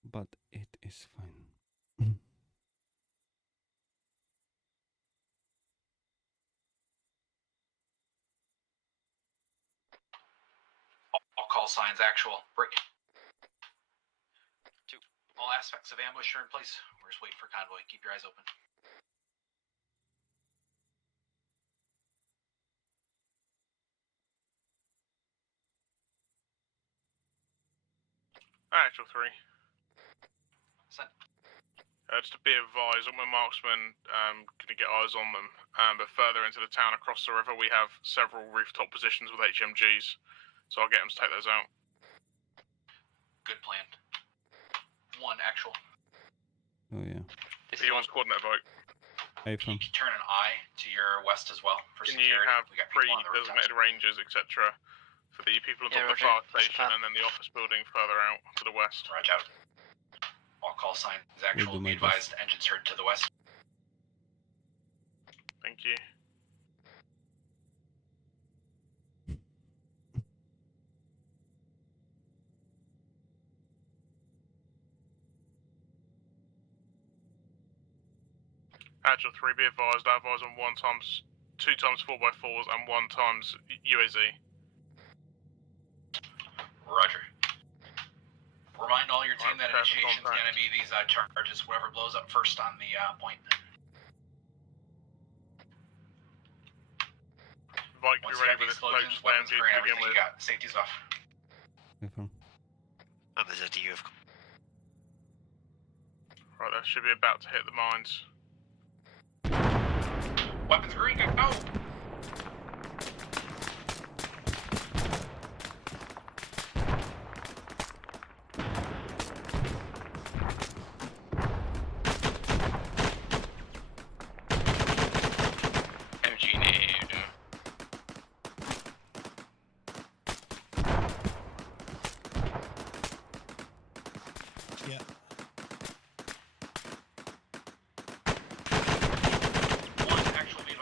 But it is fine. All call signs actual. Break. 2. All aspects of ambush are in place. We're just waiting for convoy. Keep your eyes open. Actual 3. Send. Just to be advised, all my marksmen gonna get eyes on them. But further into the town across the river, we have several rooftop positions with HMGs, so I'll get them to take those out. Good plan. 1 actual. Oh yeah. This you want coordinate vote? Affirm. You can turn an eye to your west as well for Can security. you have We got people on the pre-designated rangers, etc., for the people on top of the fire station and then the office building further out to the west? Roger out. All call signs actual. do Be my advised, engines heard to the west. Thank you. Actual 3, be advised, I advise on 1 times, 2 times 4x4s and 1 times UAZ. Roger. Remind all your team that initiation is going to be these charges, whoever blows up first on the point. Vyqe, Once be you ready have the with this explosions, close weapons SAMG green, to begin everything you with. got. Safety's off. Affirm. Oh, there's a DUF. Right, that should be about to hit the mines. Weapons green, go! MG nade. Yeah.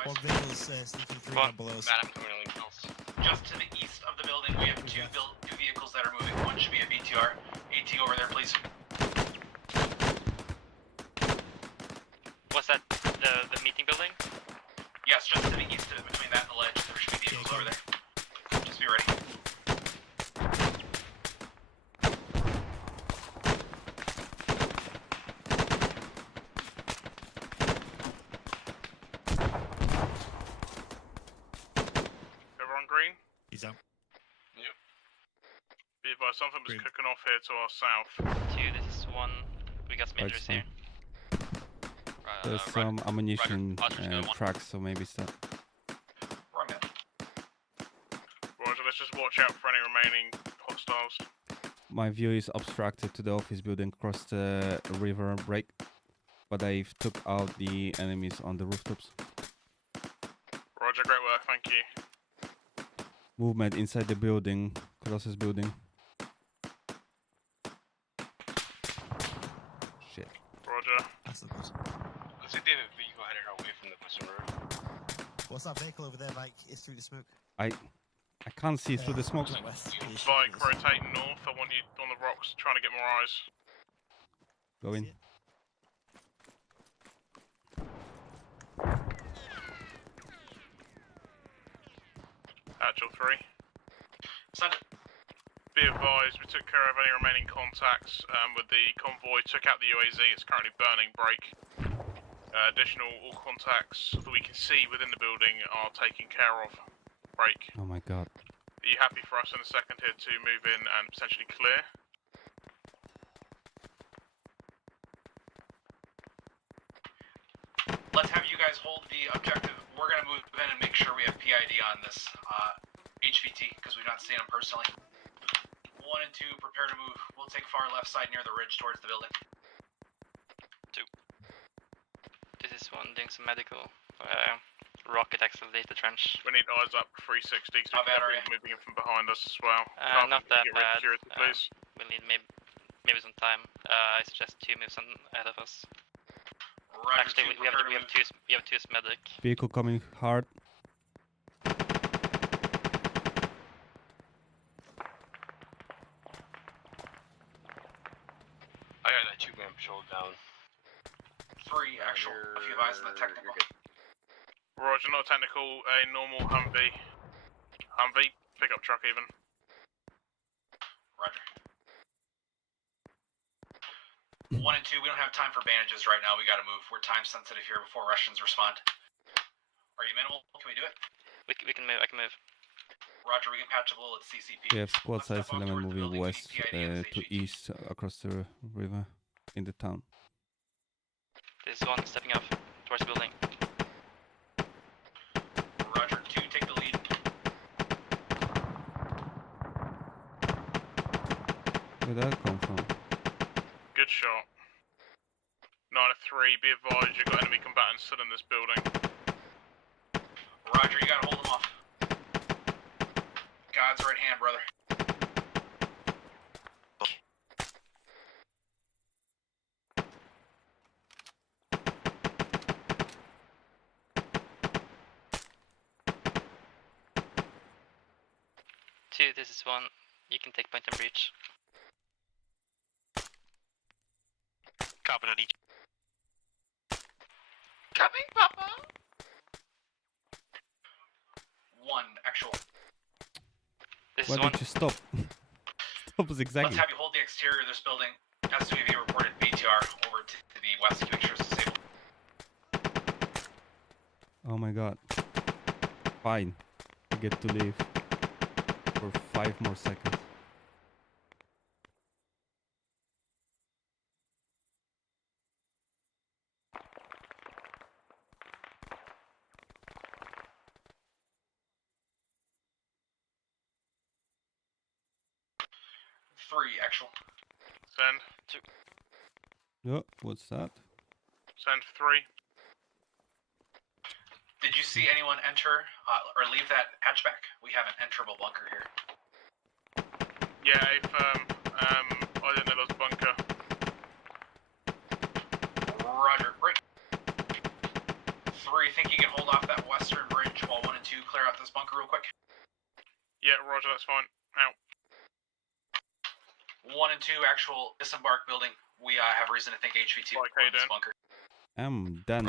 One vehicle's sneaking through down below us. Madam Community Pulse. Just to the east of the building, we have two vehicles that are moving. One should be a BTR. AT over there, please. Was that the meeting building? Yes, just to the east of between that and the ledge. There should be vehicles over there. Just be ready. Everyone green? He's out. Yep. Be advised, something was cooking off here to our south. 2, this is 1. We got some injuries here. There's some ammunition tracks, so maybe stop. Roger, let's just watch out for any remaining hostiles. My view is obstructed to the office building across the river break, but I took out the enemies on the rooftops. Roger, great work, thank you. Movement inside the building, closest building. Shit. Roger. That's the good. Looks like they have a vehicle headed away from the Western Road. What's that vehicle over there, Mike? It's through the smoke. I can't see through the smoke. Vyqe, rotating north. I want you on the rocks, trying to get more eyes. Go in. Actual 3. Send it. Be advised, we took care of any remaining contacts with the convoy, took out the UAZ, it's currently burning break. Additional all contacts that we can see within the building are taken care of. Break. Oh my god. Are you happy for us in a second here to move in and potentially clear? Let's have you guys hold the objective. We're going to move in and make sure we have PID on this HVT because we've not seen them personally. 1 and 2, prepare to move. We'll We'll take far left side near the ridge towards the building. 2. This is 1 doing some medical. Rocket accelerate the trench. We need eyes up 360. So How bad are you? moving in from behind us as well. Not that get rid of bad. security, please. We'll need maybe some time. I suggest 2 moves ahead of us. Roger, Actually, we have 2 medic. Vehicle coming hard. I got that 2-man patrol down. 3 actual. A few eyes on the technical. Roger, not technical, a normal Humvee. Humvee, pickup truck even. Roger. 1 and 2, we don't have time for bandages right now. We gotta move. We're time sensitive here before Russians respond. Are you minimal? Can we do it? We can move. I can move. Roger, we can patch a bullet at CCP. We have squad size element moving west to east across the river in the town. This is 1 stepping up towards the building. Roger, 2, take the lead. Where'd that come from? Good shot. 9-3, be advised, you've got enemy combatants still in this building. Roger, you gotta hold them off. God's right hand, brother. This is 1. You can take point and breach. Copy on each. Coming, Papa! 1 actual. Why did you stop? Stop zigzagging. Let's have you hold the exterior of this building. SUV reported BTR over to the west to make sure it's disabled. Oh my god. Fine. I get to leave for 5 more seconds. Three actual. Send. 2. Oh, what's that? Send 3. Did you see anyone enter or leave that hatchback? We have an enterable bunker here. Yeah, I didn't know there was a bunker. Roger, break. 3, think you can hold off that western bridge while 1 and 2 clear out this bunker real quick? Yeah, Roger, that's fine. Out. 1 and 2 actual disembark building. We have reason to think HVT will in this bunker. I'm done.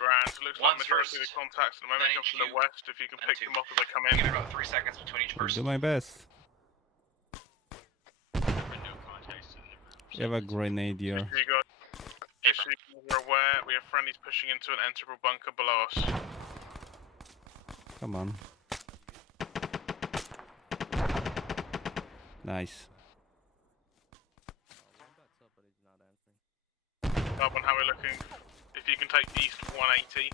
Grand. Looks like majority of the contacts at the moment come from the west. If you can pick them up as they come in. Give it about 3 seconds between each I'll person. do my best. You have a grenadier. Just so you're aware, we have friendlies pushing into an enterable bunker below us. Come on. Nice. Carbon, how are we looking? If you can take east 180.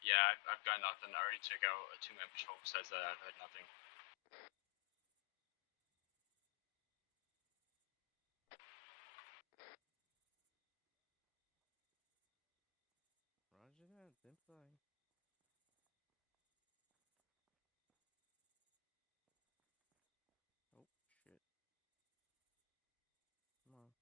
Yeah, I've got nothing. I already took out a 2-man patrol. Besides that, I've had nothing. Roger that, then fly. Oh, shit. Come on.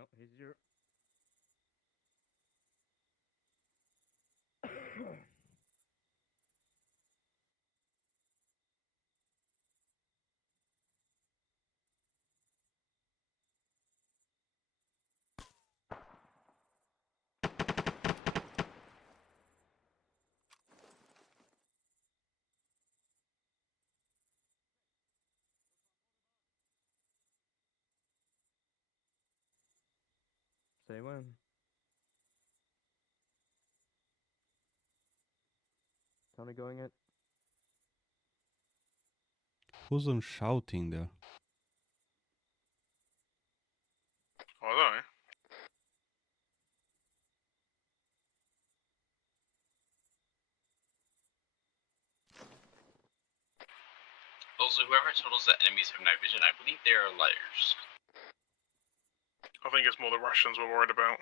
Oh, here's your... Say when. Tony going it. Who's on shouting there? Although, Also, whoever told us that enemies have night vision, I believe they are liars. I think it's more the Russians we're worried about.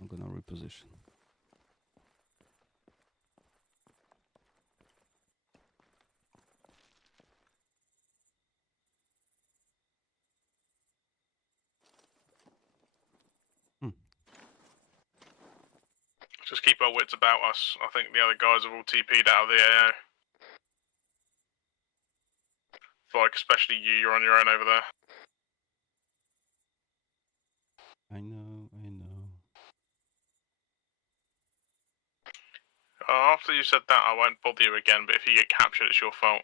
I'm gonna reposition. Just keep our wits about us. I think the other guys have all TP'd out of the AO. Like, especially you're on your own over there. I know. After you said that, I won't bother you again, but if you get captured, it's your fault.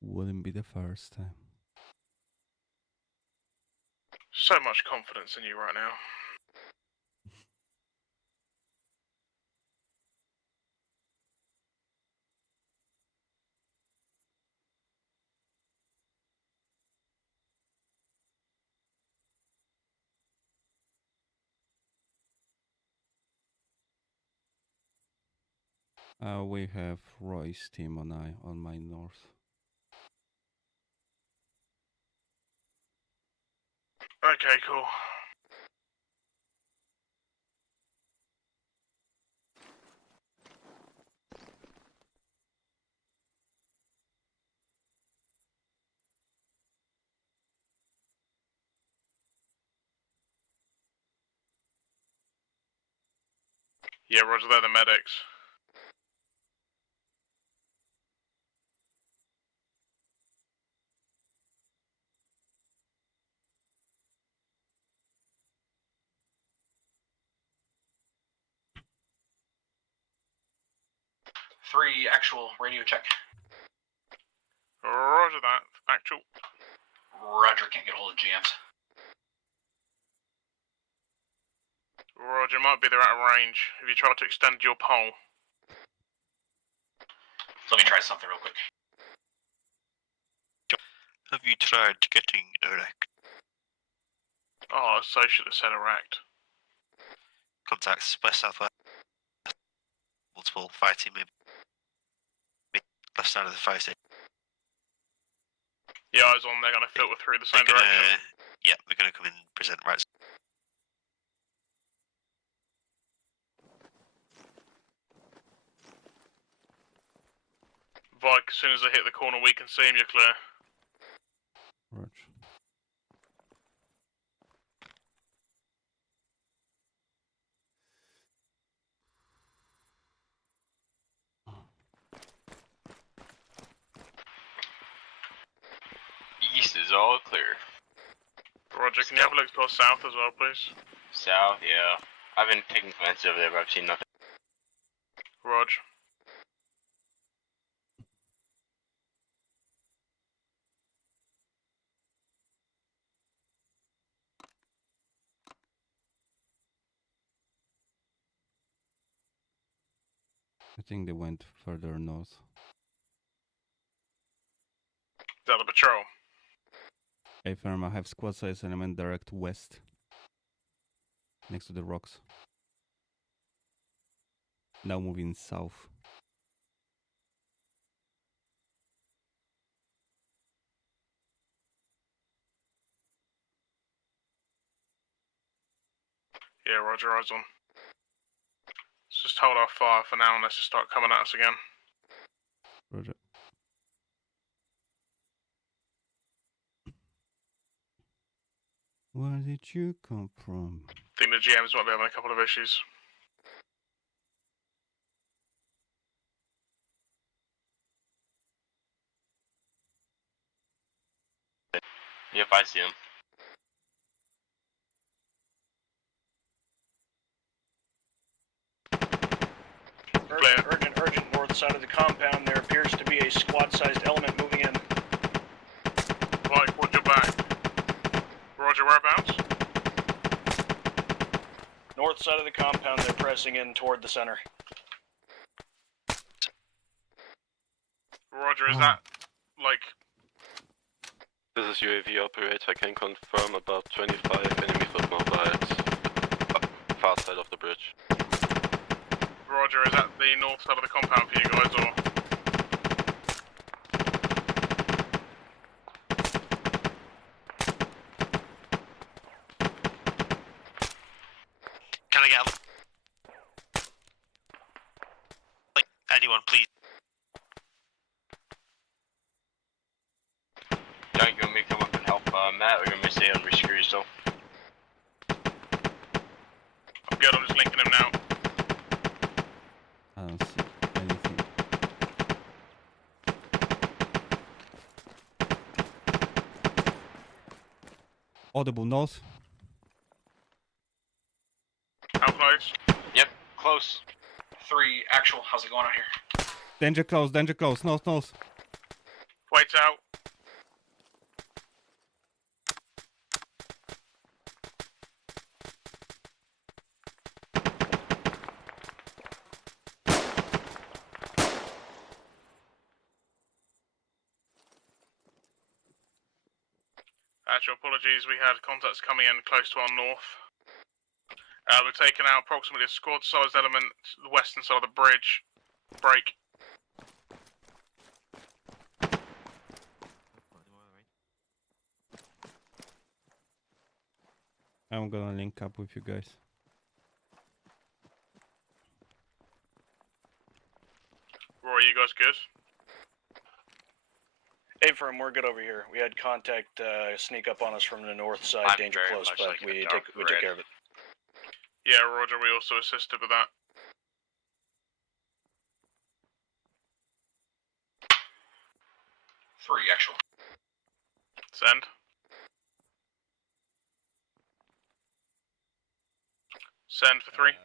Wouldn't be the first time. So much confidence in you right now. We have Roy's team on my north. Okay, cool. Yeah, roger, they're the medics. Three, actual radio check. Roger that, actual. Roger, can't get hold of GMs. Roger, might be they're out of range. Have you tried to extend your pole? Let me try something real quick. Have you tried getting erect? Oh, so should have said erect. Contacts west southwest. Multiple fighting maybe left side of the fire station. Yeah, eyes on, they're gonna filter through the same direction. Yeah, they're gonna come in and present right. Vyqe, as soon as they hit the corner, we can see him, you're clear. Roger. East is all clear. Roger, can you have a look to our south as well, please? South, yeah. I've been taking glances over there, but I've seen nothing. Roger. I think they went further north. Is that the patrol? Hey firm, I have squad size element direct west. Next to the rocks. Now moving south. Yeah, roger, eyes on. Let's just hold our fire for now unless they start coming at us again. Roger. Where did you come from? I think the GMs might be having a couple of issues. Yep, I see him. Urgent, urgent, urgent. North side of the compound, there appears to be a squad-sized element moving in. pressing in toward the center. Roger, is that like? This is UAV operator. I can confirm about 25 enemy foot mobiles. Far side of the bridge. Roger, is that the north side of the compound for you guys, or? Can I get like anyone, please? Don't you want me to come up and help Matt, or you want me to stay and rescrew yourself? I'm good, I'm just linking him now. I don't see anything. Audible north. How close? Yep, close. 3 actual. How's it going out here? Danger close, north, north. Wait out. Actual apologies, we had contacts coming in close to our north. We're taking out approximately a squad-sized element to the western side of the bridge. Break. I'm gonna link up with you guys. Roy, you guys good? Hey, firm, we're good over here. We had contact sneak up on us from the north side, I'm danger very close, much but like we a took dark red. care of it. Yeah, Roger, we also assisted with that. Three actual. Send. Send for 3.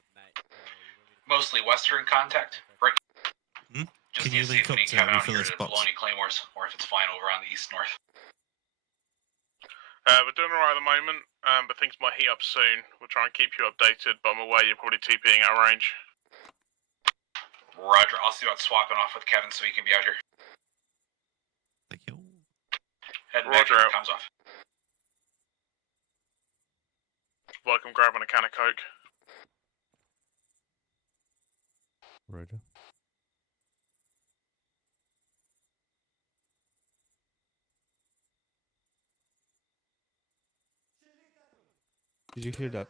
Mostly western contact. Right. Just Can need you to see link if we up need to Kevin out refill here this to box? blow any claymores, or if it's fine over on the east-north. We're doing alright at the moment, but things might heat up soon. We'll try and keep you updated, but I'm aware you're probably TPing out of range. Roger, I'll see about swapping off with Kevin so he can be out here. Thank you. Heading back Roger here, out. comms off. Like I'm grabbing a can of Coke. Roger. Did you hear that?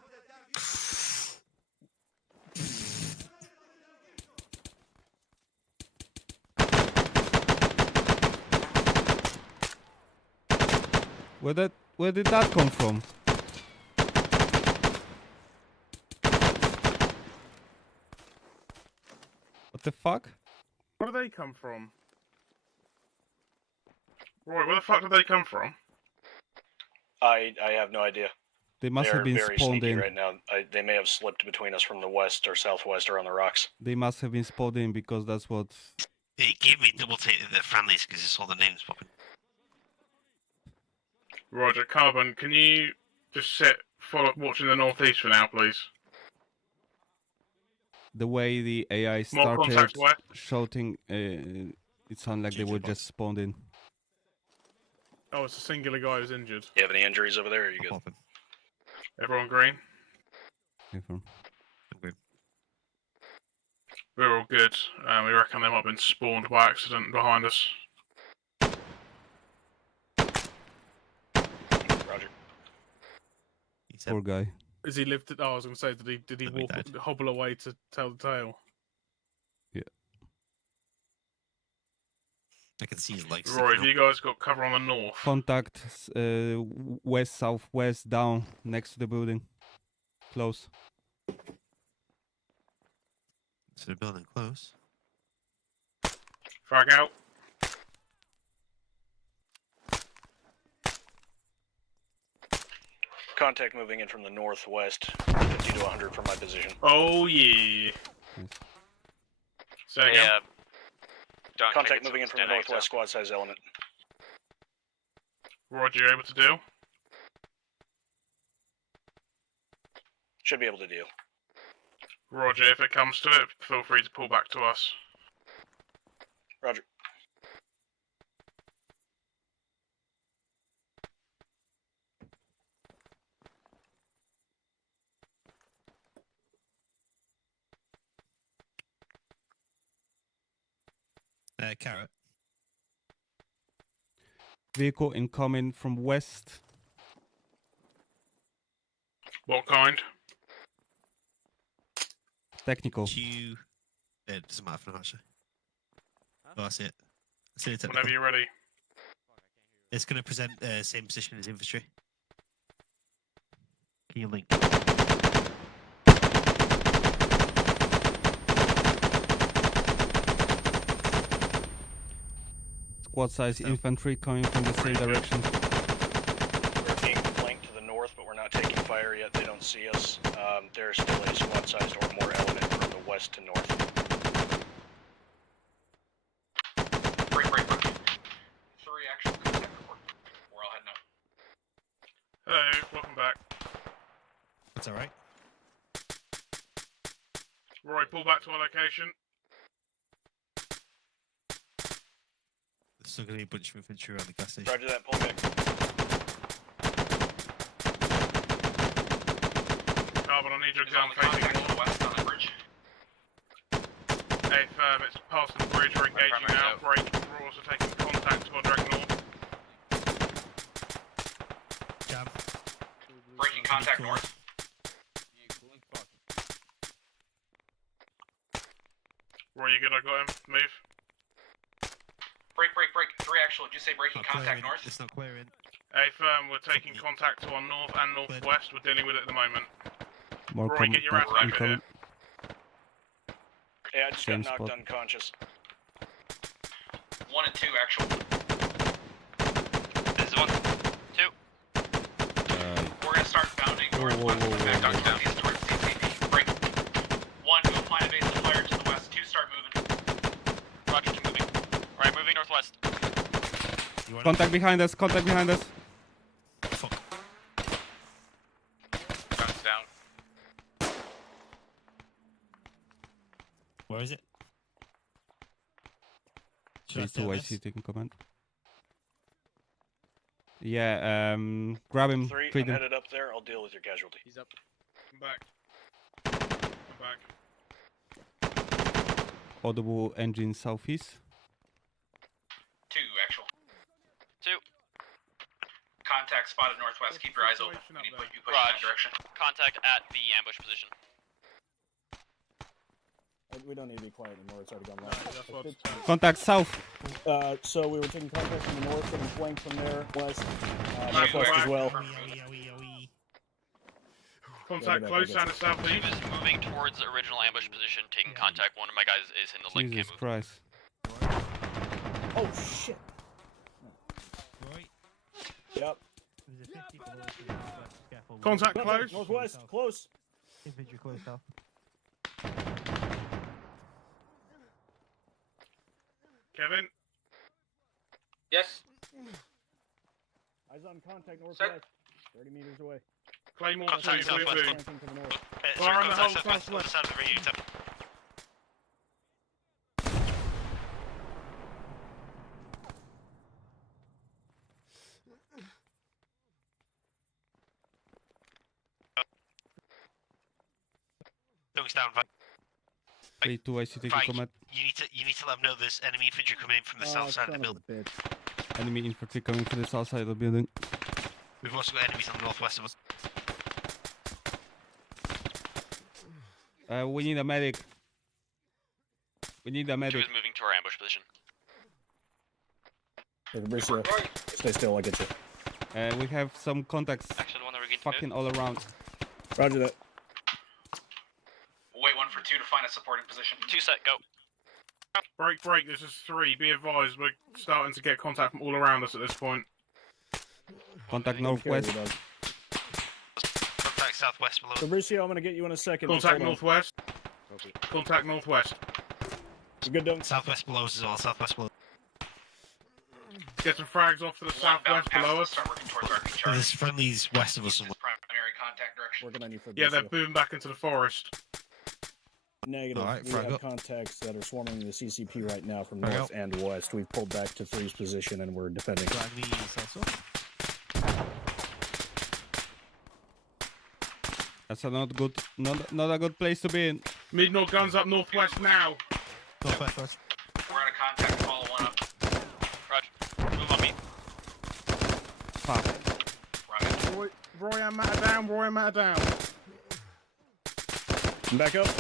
Where did that come from? What the fuck? Where do they come from? Roy, where the fuck did they come from? I have no idea. They must They're have been very spawned sneaky in. right now. They may have slipped between us from the west or southwest or on the rocks. They must have been spawned in because that's what. It gave me double take the friendlies because I saw the names popping. Roger, Carbon, can you just sit, follow, watching the northeast for now, please? The way the AI More started contacts west. shouting, it sounded like they were just spawned in. Oh, it's a singular guy who's injured. You have any injuries over there? Or are you good? Everyone green? Confirm. We're all good. We reckon they might have been spawned by accident behind us. Roger. Poor guy. Is he lifted? Oh, I was going to say, did he walk, hobble away to tell the tale? Yeah. I can see his legs. Roy, have you guys got cover on the north? Contact west, southwest, down next to the building. Close. To the building close. Frag out. Contact moving in from the northwest, 50 to 100 from my position. Oh yeah. Say again. Yeah. Don't Contact moving in from the northwest squad size element. Roger, you able to deal? Should be able to deal. Roger, if it comes to it, feel free to pull back to us. Roger. Carrot. Vehicle incoming from west. What kind? Technical. It doesn't matter for now, actually. Oh, I see it. I see it. Whenever you're ready. It's going to present same position as infantry. Can you link? Squad size infantry coming from the same direction. We're being flanked to the north, but we're not taking fire yet. They don't see us. There's still a squad sized or more element from the west to north. Break. 3 actual contact report. We're all heading up. Hello, welcome back. That's alright. Roy, pull back to our location. There's still going to be a bunch of infantry around the gas station. Roger that, pull back. Carbon, I need your gun facing north. West on the bridge. Hey, firm, it's past the bridge, we're engaging now. Break. We're also taking contact to our direct north. Jam. Breaking contact north. Roy, you good? I got him. Move. Break. 3 actual. Did you say breaking contact north? It's not clearing. Hey, firm, we're taking contact to our north and northwest. We're dealing with it at the moment. More Roy, get your ass back incoming. here. Yeah, I just Same got knocked spot. unconscious. 1 and 2 actual. This is 1, 2. We're gonna start bounding northwest back southeast towards CCD. Break. 1, go find a base of fire to the west. 2, start moving. Roger, keep moving. Alright, moving northwest. Contact behind us. Contact behind us. Fuck. Guns down. Where is it? Should I 3-2, stay I west? see taking command. Yeah, grab him. 3, treat I'm him. headed up there. I'll deal with your casualty. He's up. Come back. Come back. Audible engine southeast. 2 actual. 2. Contact spotted northwest. Keep your eyes open. We need to put you pushing that direction. Contact at the ambush position. We don't need to be quiet anymore. It's already gone live. Contact south. So we were taking contact from the north, getting flanked from there, west, northwest as well. Contact close and southeast. 2 is moving towards the original ambush position, taking contact. One of my guys is in the link. Jesus Can't move. Christ. Oh shit. Right. Yep. There's a 50 below us, so careful. Contact close. Northwest, close. Infantry close now. Kevin. Yes. Eyes on contact northwest. 30 meters away. Claymore Contact 2, southwest. blue. Flanking to the north. Fire on the whole southwest. southwest. South of the UNITAF. Dogs down. 3-2, I see taking Vyqe, command. you need to let them know there's enemy infantry coming in from the south side of the building. Enemy infantry coming from the south side of the building. We've also got enemies on the northwest of us. We need a medic. We need a 2 medic. is moving to our ambush position. Stay still, I get you. We have some contacts Actually, the one that we're getting fucking all around. Roger that. Wait 1 for 2 to find a supporting position. 2 set, go. Break. This is 3. Be advised, we're starting to get contact from all around us at this point. Contact northwest. Contact southwest below. Fabricio, I'm gonna get you in a second. Just Contact hold on. northwest. Contact northwest. You good, Doug? Southwest below us as well. Southwest below. Get some frags off to the southwest below us. Start working towards our recharge. There's friendlies west of us somewhere. Primary contact direction. Working on you, Fabricio. Yeah, they're moving back into the forest. Negative. Alright, we frag have up. contacts that are swarming the CCP right now from Frag north up. and west. We've pulled back to 3's position and we're defending. Drag me yourself up. That's a not a good place to be in. Mid-north guns up northwest now. Northwest, west. We're out of contact. Follow one up. Roger. Move on me. Fuck. Roy, I'm matter down. Roy, I'm matter down. I'm back up. So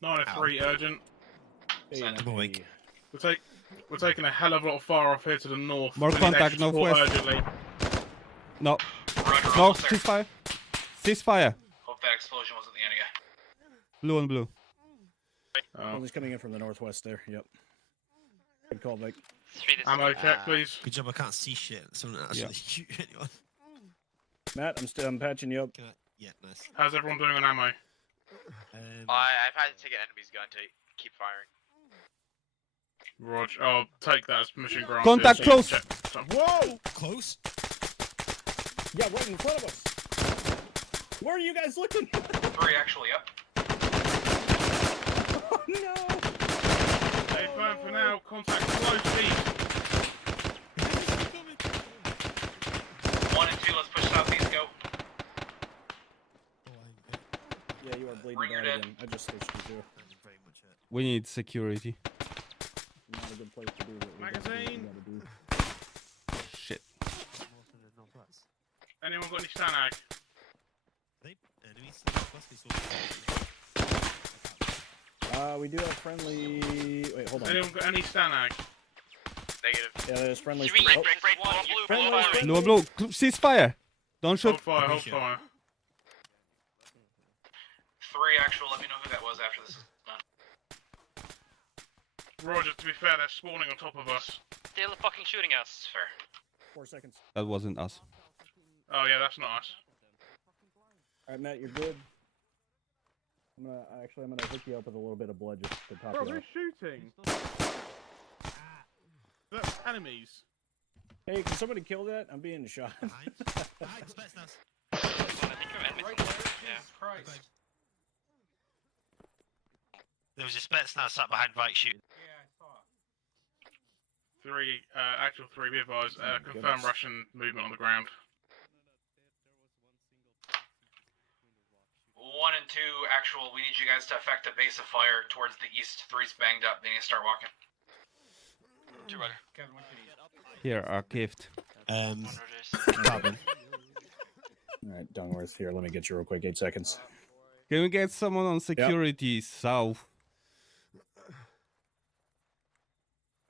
annoying. 903 urgent. Hey, I'm awake. We're taking a hell of a lot of fire off here to the north. More We need contact extra support northwest. urgently. No. Roger, No, almost there. ceasefire. Ceasefire. Hope that explosion wasn't the end of you. Blue and blue. Oh, he's coming in from the northwest there. Yep. Good call, Vyqe. Ammo check, please. Good job, I can't see shit. Someone actually shoot anyone. Matt, I'm patching you up. Yeah, nice. How's everyone doing on ammo? I've had to take an enemy's gun to keep firing. Roger. I'll take that as permission granted. Contact close. Whoa! Close? Yeah, right in front of us. Where are you guys looking? 3 actually up. Oh, no! Stay firm for now. Contact close, east. 1 and 2, let's push southeast, go. Yeah, you are bleeding Bring her out dead. again. I just switched you to. We need security. Not a good place to be. But Magazine. do. Shit. Anyone got any stanag? We do have friendly. Wait, hold on. Anyone got any stanag? Negative. Yeah, there's friendly. Break, Oh, break, blue on blue, friendly, Blue and blue. Ceasefire. Don't shoot. Hold fire, hold fire. 3 actual, let me know who that was after this is done. Roger, to be fair, they're spawning on top of us. Still fucking shooting us. Fair. 4 seconds. That wasn't us. Oh yeah, that's not us. All right, Matt, you're good. I'm gonna hook you up with a little bit of blood just to top Bro, you they're off. shooting. That's enemies. Hey, can somebody kill that? I'm being shot. I think you're enemies. Right there, Jesus Christ. There was a Spetsnaz sat behind Vyqe shooting. Yeah, I saw. 3, actual 3, be advised, confirm goodness. Russian movement on the ground. 1 and 2 actual, we need you guys to effect a base of fire towards the east. 3's banged up, they need to start walking. 2 Roger. Kevin, what you need? Here, our gift. Carbon. All right, Dungworth, here. Let me get you real quick. 8 seconds. Can we get someone on security south?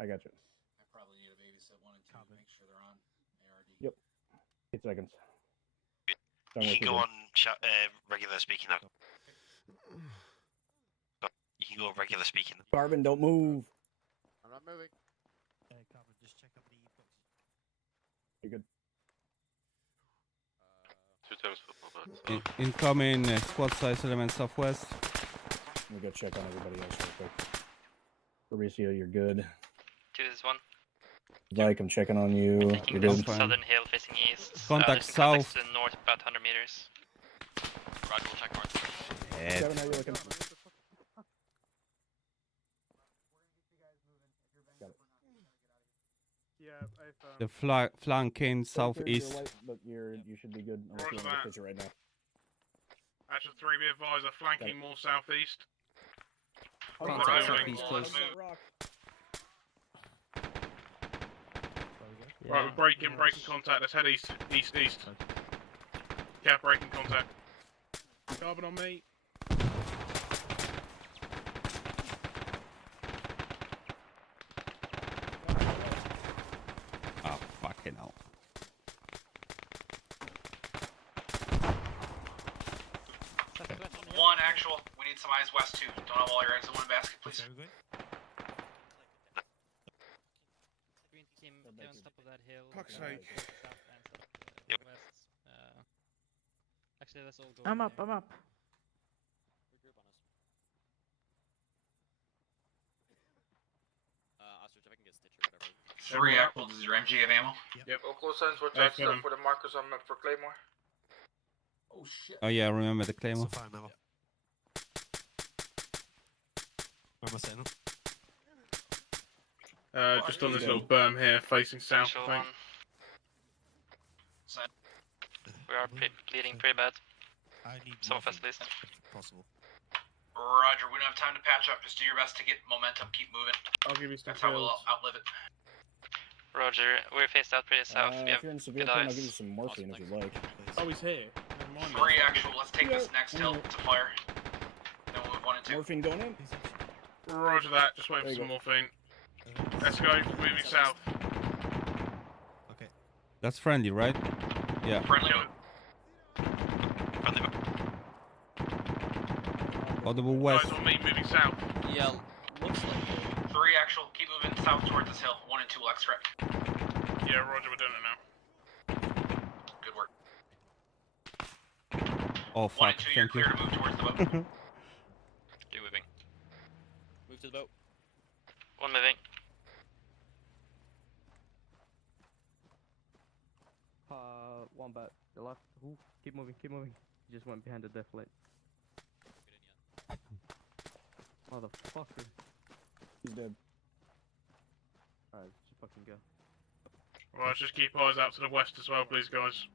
I got you. I probably need a babysit 1 and 2 to make sure they're on ARD. Yep. 8 seconds. You can go on regular speaking now. You can go regular speaking. Carbon, don't move. I'm not moving. Carbon, just check up the box. You're good. 2 times football, but Incoming squad size element southwest. Let me go check on everybody else real quick. Fabricio, you're good. 2 is 1. Vyqe, I'm checking on you. Taking You're this good. southern hill facing east. Contact there's contacts south. to the north about 100 meters. Roger, we'll check north. Kevin, how you looking? Got it. Yeah, The flanking southeast. You're light, but you should be good. Unless you Roger want that. to pitch it right now. Actual 3, be advised, they're flanking more southeast. Contact Right, southeast, right. close. Right, we're breaking contact. Let's head east. Yeah, breaking contact. Carbon on me. Oh, fucking hell. One actual, we need some eyes west too. Don't have all your eggs in one basket, please. Green team, get on top of that hill. Fuck's sake. South and west. Actually, let's all go. I'm in up, there. I'm up. Ostrich, if I can get Stitch or whatever. 3 actual, does your MG have ammo? Yep. All close signs, watch Hey, out Kevin. for the markers on map for Claymore. Oh shit. Oh yeah, I remember the claymore. So fire Naval. Where am I setting up? Just on this little berm here, facing south, Actual I think. one. We are bleeding pretty bad. I need Southwest at least. if possible. Roger, we don't have time to patch up. Just do your best to get momentum. Keep moving. I'll give you some That's how we'll pills. outlive it. Roger, we're faced out pretty south. We If have you're in severe good pain, I'll eyes. give you some morphine if you like. Oh, he's here. Never mind. 3 actual. Let's take this next hill to fire. Then we'll move 1 and 2. Morphine going in? Roger that, just wait for some morphine. Let's go, moving south. Okay. That's friendly, right? Yeah. Friendly. Audible west. Guys on me, moving south. Yeah, looks like 3 actual. Keep moving south towards this hill. 1 and 2 will extract. Yeah, Roger, we're doing it now. Good work. Oh 1 fuck! and 2, you're Thank you. clear to move towards the boat. You're moving. move to the boat. 1 moving. One back. The left. Ooh, keep moving, keep moving. He just went behind the death light. Motherfucker. He's dead. Alright, just fucking go. Right, just keep eyes out to the west as well, please, guys.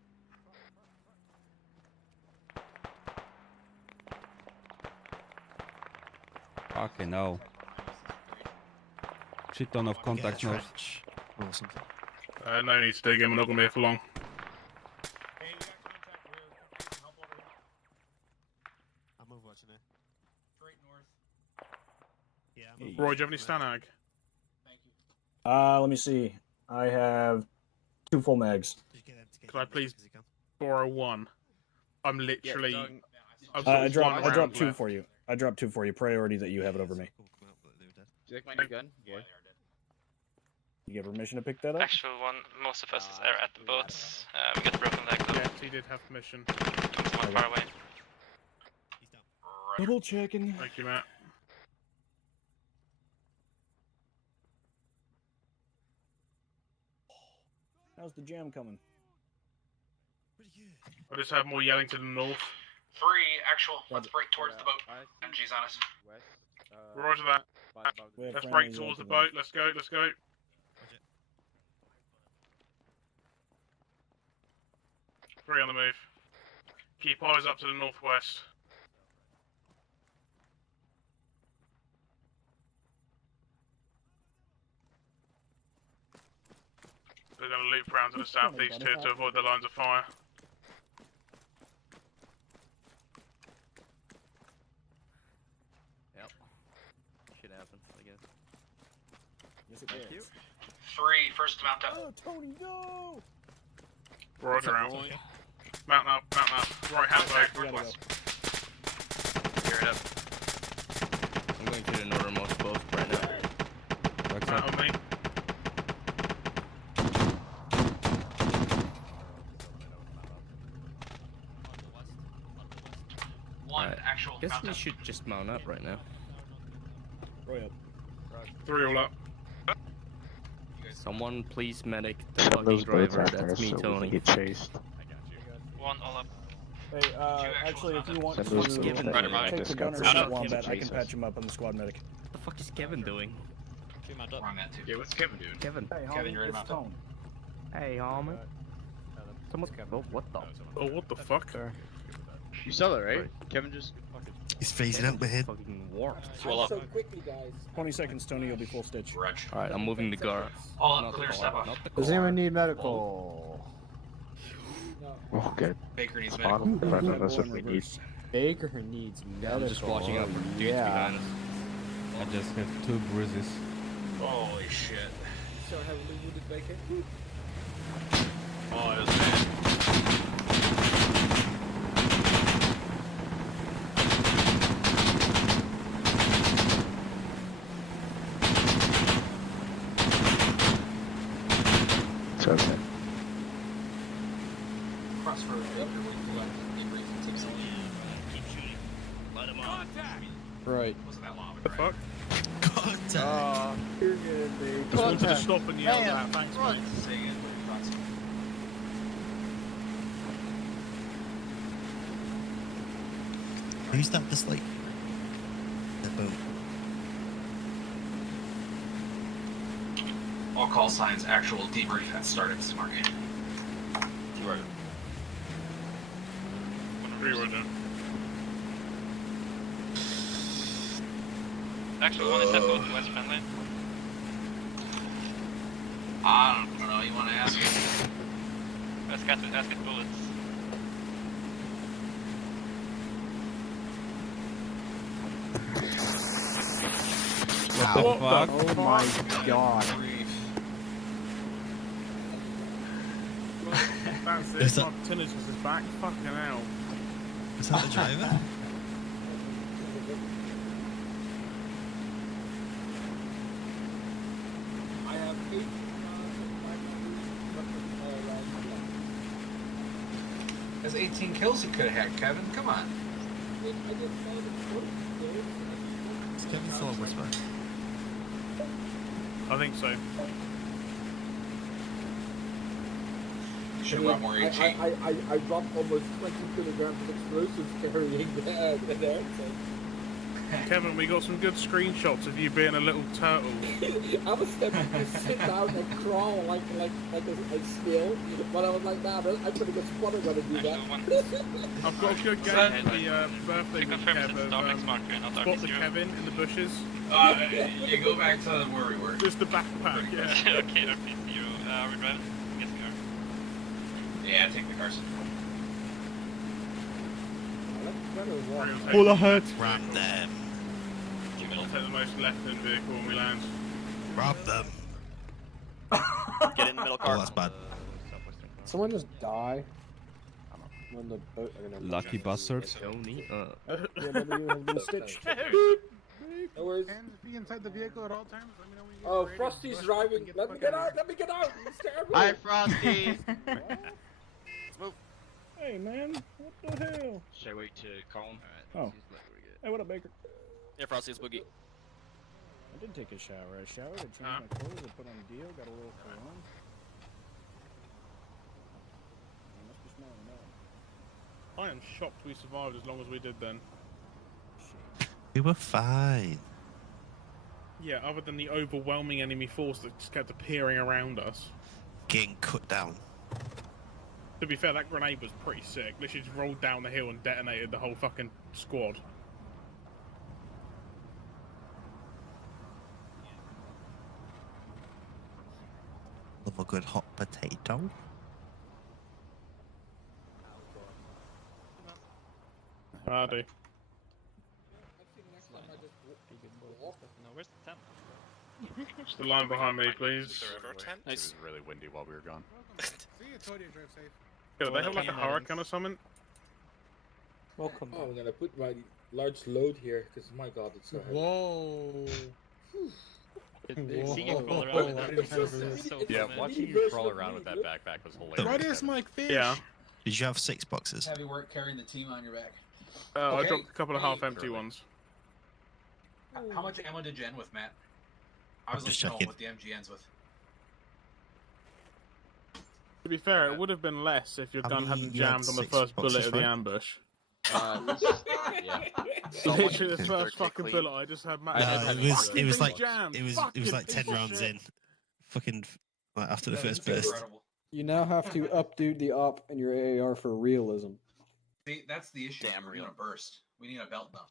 Fucking no. Shit ton of contacts north. Or something. No need to dig in, we're not going to be here for long. I'm overwatching here. Straight north. Yeah, Roy, do you have any Stanag? Let me see. I have 2 full mags. Can I please borrow 1? I'm literally... I've I got one dropped round 2 left. for you. I dropped 2 for you. Priority that you have it over me. Do you like my new gun? Boy. You get permission to pick that up? Actual one, most of us are at the boats. We got broken leg though. Yes, he did have permission. Someone far away. Double checking. Thank you, Matt. How's the jam coming? I just have more yelling to the north. 3 actual. Let's break towards the boat. MG's on us. Roger that. Let's break towards the boat. Let's go, let's go. Three on the move. Keep eyes up to the northwest. We're going to loop round to the southeast here to avoid the lines of fire. Yep. Shit happens, I guess. Thank you. 3, first to mount up. Oh, Tony, no! Roger out. Mount up, mount up. Right hand side. Northwest. Gear it up. I'm going to the northernmost boat right now. Mount on me. Alright. Actual. Guess Mount we up. should just mount up right now. Roy up. 3 all up. Someone please medic the fucking driver. That's me, Tony. Get chased. 1 all up. Hey, actually, if you want to What's Kevin doing? take the gunner I to don't Wombat, I can Jesus. patch him up. I'm the squad medic. What the fuck is Kevin doing? We're on that too. Yeah, what's Kevin doing? Kevin. Hey, Kevin, homie, you're ready to it's mount up. Tone. Hey, homie. Someone. Oh, what the? Oh, what the fuck? You saw that, right? Kevin just fucking... He's phasing out my head. Fucking warped. So quickly, guys. 20 seconds, Tony. You'll be full stitch. Roger. Alright, I'm moving the guard. All Not up, the clear, car, step off. not the Does car. anyone need medical? Okay. Baker needs Spawn medical. in front of us if we need. Baker needs medical. I'm just watching out for dudes Yeah. behind us. I just have 2 bruises. Holy shit. So heavily wounded Baker. Oh, it was bad. It's okay. Cross for Let him on. Right. Wasn't that long, The fuck? Contact. You're good, babe. Just wanted to stop and yell Hey, that. Thanks, mate. Say again. Who's that? Just like the boat. All call signs, actual debrief has started, Smart. Right. Actually, one is at both West friendly. I don't know, you want to ask? Ask it bullets. What the fuck? Oh my god. That's Is it. that- My tinnitus is back. Fucking hell. Is that the driver? I have 8 There's 18 kills you could have had, Kevin. Come on. Is Kevin still on whisper? I think so. Should have brought more HE. I dropped almost 20 kilograms of explosives carrying there. Kevin, we got some good screenshots of you being a little turtle. I was tempted to sit down and crawl like a snail, but I was like, nah, I'm gonna get spotted when I do that. I've got a good game for the birthday with Kev of spot the Kevin in the bushes. You go back to where we were. Just the backpack, yeah. Okay, RP0. Are we driving? Yes, we are. Yeah, take the Carson. Pull ahead. Ram them. I'll take the most left-hand vehicle when we land. Ram them. Get in the middle Oh, car. that's bad. Someone just die when the boat. Lucky bastards. Yeah, maybe you have been stitched. No worries. Hands be inside the vehicle at all times. Let me know when you get Oh, ready. Frosty's driving. Let me get out. Let me get out. It's terrible. Hi, Frosty. Hey man, what the hell? Should I wait to call him? Oh. Hey, what up, Baker? Yeah, Frosty's boogie. I did take a shower. I showered, I changed my clothes, I put on a deal, got a little cologne. I must be smelling that. I am shocked we survived as long as we did then. We were fine. Yeah, other than the overwhelming enemy force that just kept appearing around us. Getting cut down. To be fair, that grenade was pretty sick. Literally just rolled down the hill and detonated the whole fucking squad. Love a good hot potato. I do. No, where's the tent? Just the line behind me, please. It was really windy while we were gone. See you, told you to drive safe. Yeah, they have like a hurricane or something? Welcome. Oh, I'm gonna put my large load here because my god, it's so heavy. Whoa. Seeing you crawl around with that is so Yeah, fun. watching you crawl around with that backpack was hilarious. Why does Mike fish? Yeah. Did you have 6 boxes? Heavy work carrying the team on your back. I Okay. dropped a couple of half-empty ones. How much ammo did you end with, Matt? I was I'm just like, no, checking. what the MG ends with. To be fair, it would have been less if your How gun many hadn't you had? jammed on the 6 first bullet boxes, of the right? ambush. Yeah. Literally the first fucking bullet I just had Matt. No, it was like jammed. it was like 10 rounds in. Fucking like after the first burst. You now have to updo the op in your AAR for realism. See, that's the issue. Damn We're real. gonna burst. We need a belt now.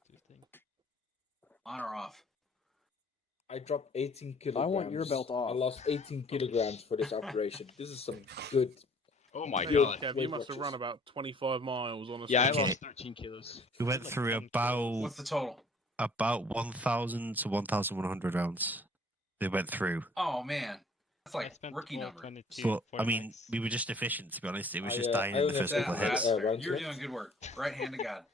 On or off? I dropped 18 kilograms. I want your belt off. I lost 18 kilograms for this operation. This is some good. Oh my good god. Kev, you weight must have watches. run about 25 miles on a Yeah, I session. lost 13 kilos. We went through What's the total? about 1,000 to 1,100 rounds. They went through. Oh man, that's like rookie number. But I mean, we were just efficient, to be honest. It was I, just uh, dying I in the only first have couple of that, hits. rounds You're left. doing good work. Right hand to God.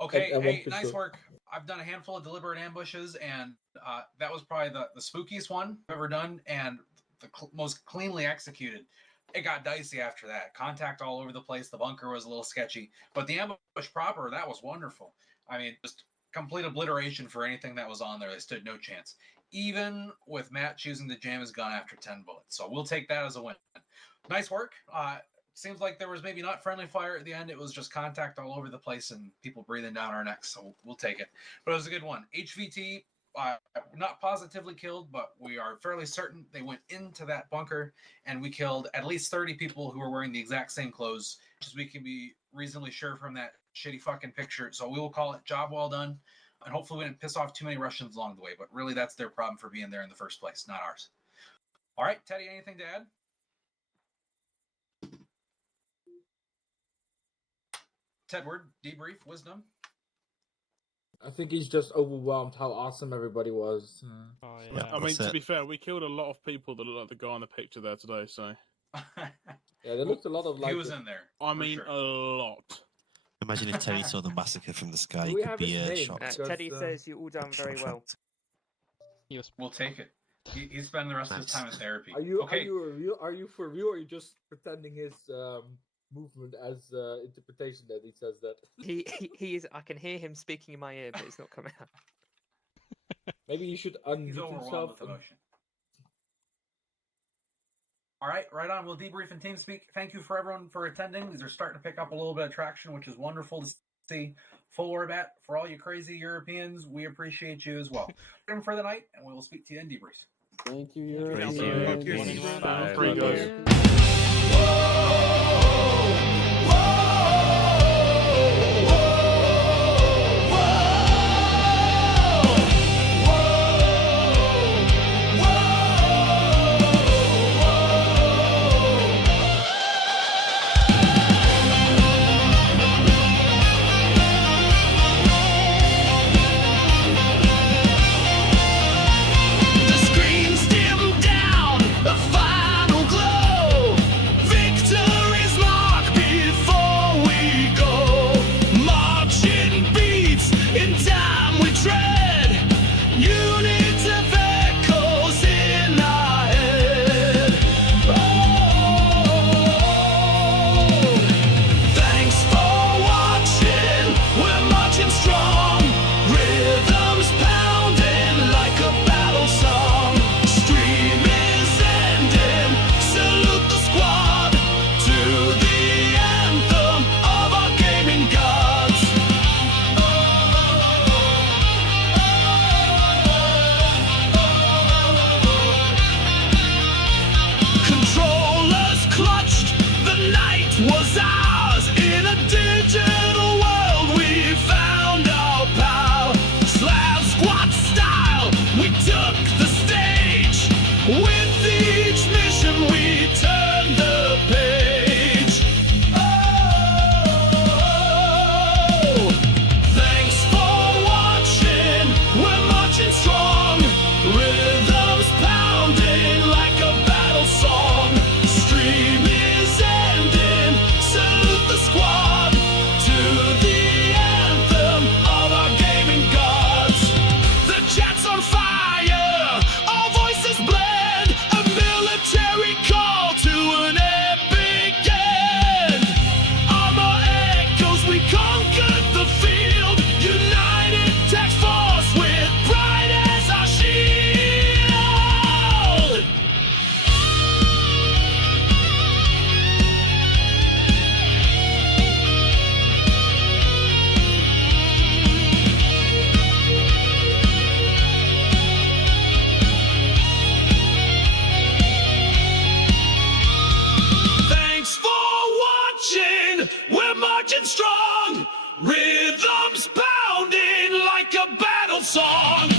Okay, I hey, want nice pistol. work. I've done a handful of deliberate ambushes, and that was probably the spookiest one I've ever done, and the most cleanly executed. It got dicey after that. Contact all over the place. The bunker was a little sketchy, but the ambush proper, that was wonderful. I mean, just complete obliteration for anything that was on there. They stood no chance, even with Matt choosing to jam his gun after 10 bullets. So we'll take that as a win. Nice work. seems like there was maybe not friendly fire at the end. It was just contact all over the place and people breathing down our necks. So we'll take it. But it was a good one. HVT, not positively killed, but we are fairly certain they went into that bunker and we killed at least 30 people who were wearing the exact same clothes, which we can be reasonably sure from that shitty fucking picture. So we will call it job well done. And hopefully we didn't piss off too many Russians along the way. But really, that's their problem for being there in the first place, not ours. All right, Teddy, anything to add? Tedward, debrief, wisdom. I think he's just overwhelmed how awesome everybody was. Yeah, I mean, to be fair, we killed a lot of people that look like the guy in the picture there today, so... Yeah, there looked a lot of like... He was in there. I mean, a lot. Imagine if Teddy saw the massacre from the sky, We he could have be his name. shocked. Teddy says you all done very well. We'll take it. He's spending the rest of his time in therapy. Are you okay? Are you for real, or are you just pretending his movement as interpretation that he says that? He is. I can hear him speaking in my ear, but it's not coming out. Maybe you should He's unmute overwhelmed himself. with emotion. All right, right on. We'll debrief and team speak. Thank you for everyone for attending. These are starting to pick up a little bit of traction, which is wonderful to see. Full Orbat, for all you crazy Europeans, we appreciate you as well. For the night, and we will speak to you in debrief. Thank you, UNITAF echoes in our head. Thanks for watching. We're marching strong. Rhythms pounding like a battle song. Stream is ending. Salute the squad to the anthem of our gaming gods. Controllers clutched, the night was ours. In a digital world we found our power. Slab squat style, we took the stage. With each mission we turned the page. Oh, thanks for watching, we're marching strong. Rhythms pounding like a battle song. Stream is ending. Salute the squad to the anthem of our gaming gods. The chat's on fire. Our voices blend. A military call to an epic end. Arma echoes. We conquered the field. United task force with pride as our shield. Thanks for watching. We're marching strong. Rhythms pounding like a battle song.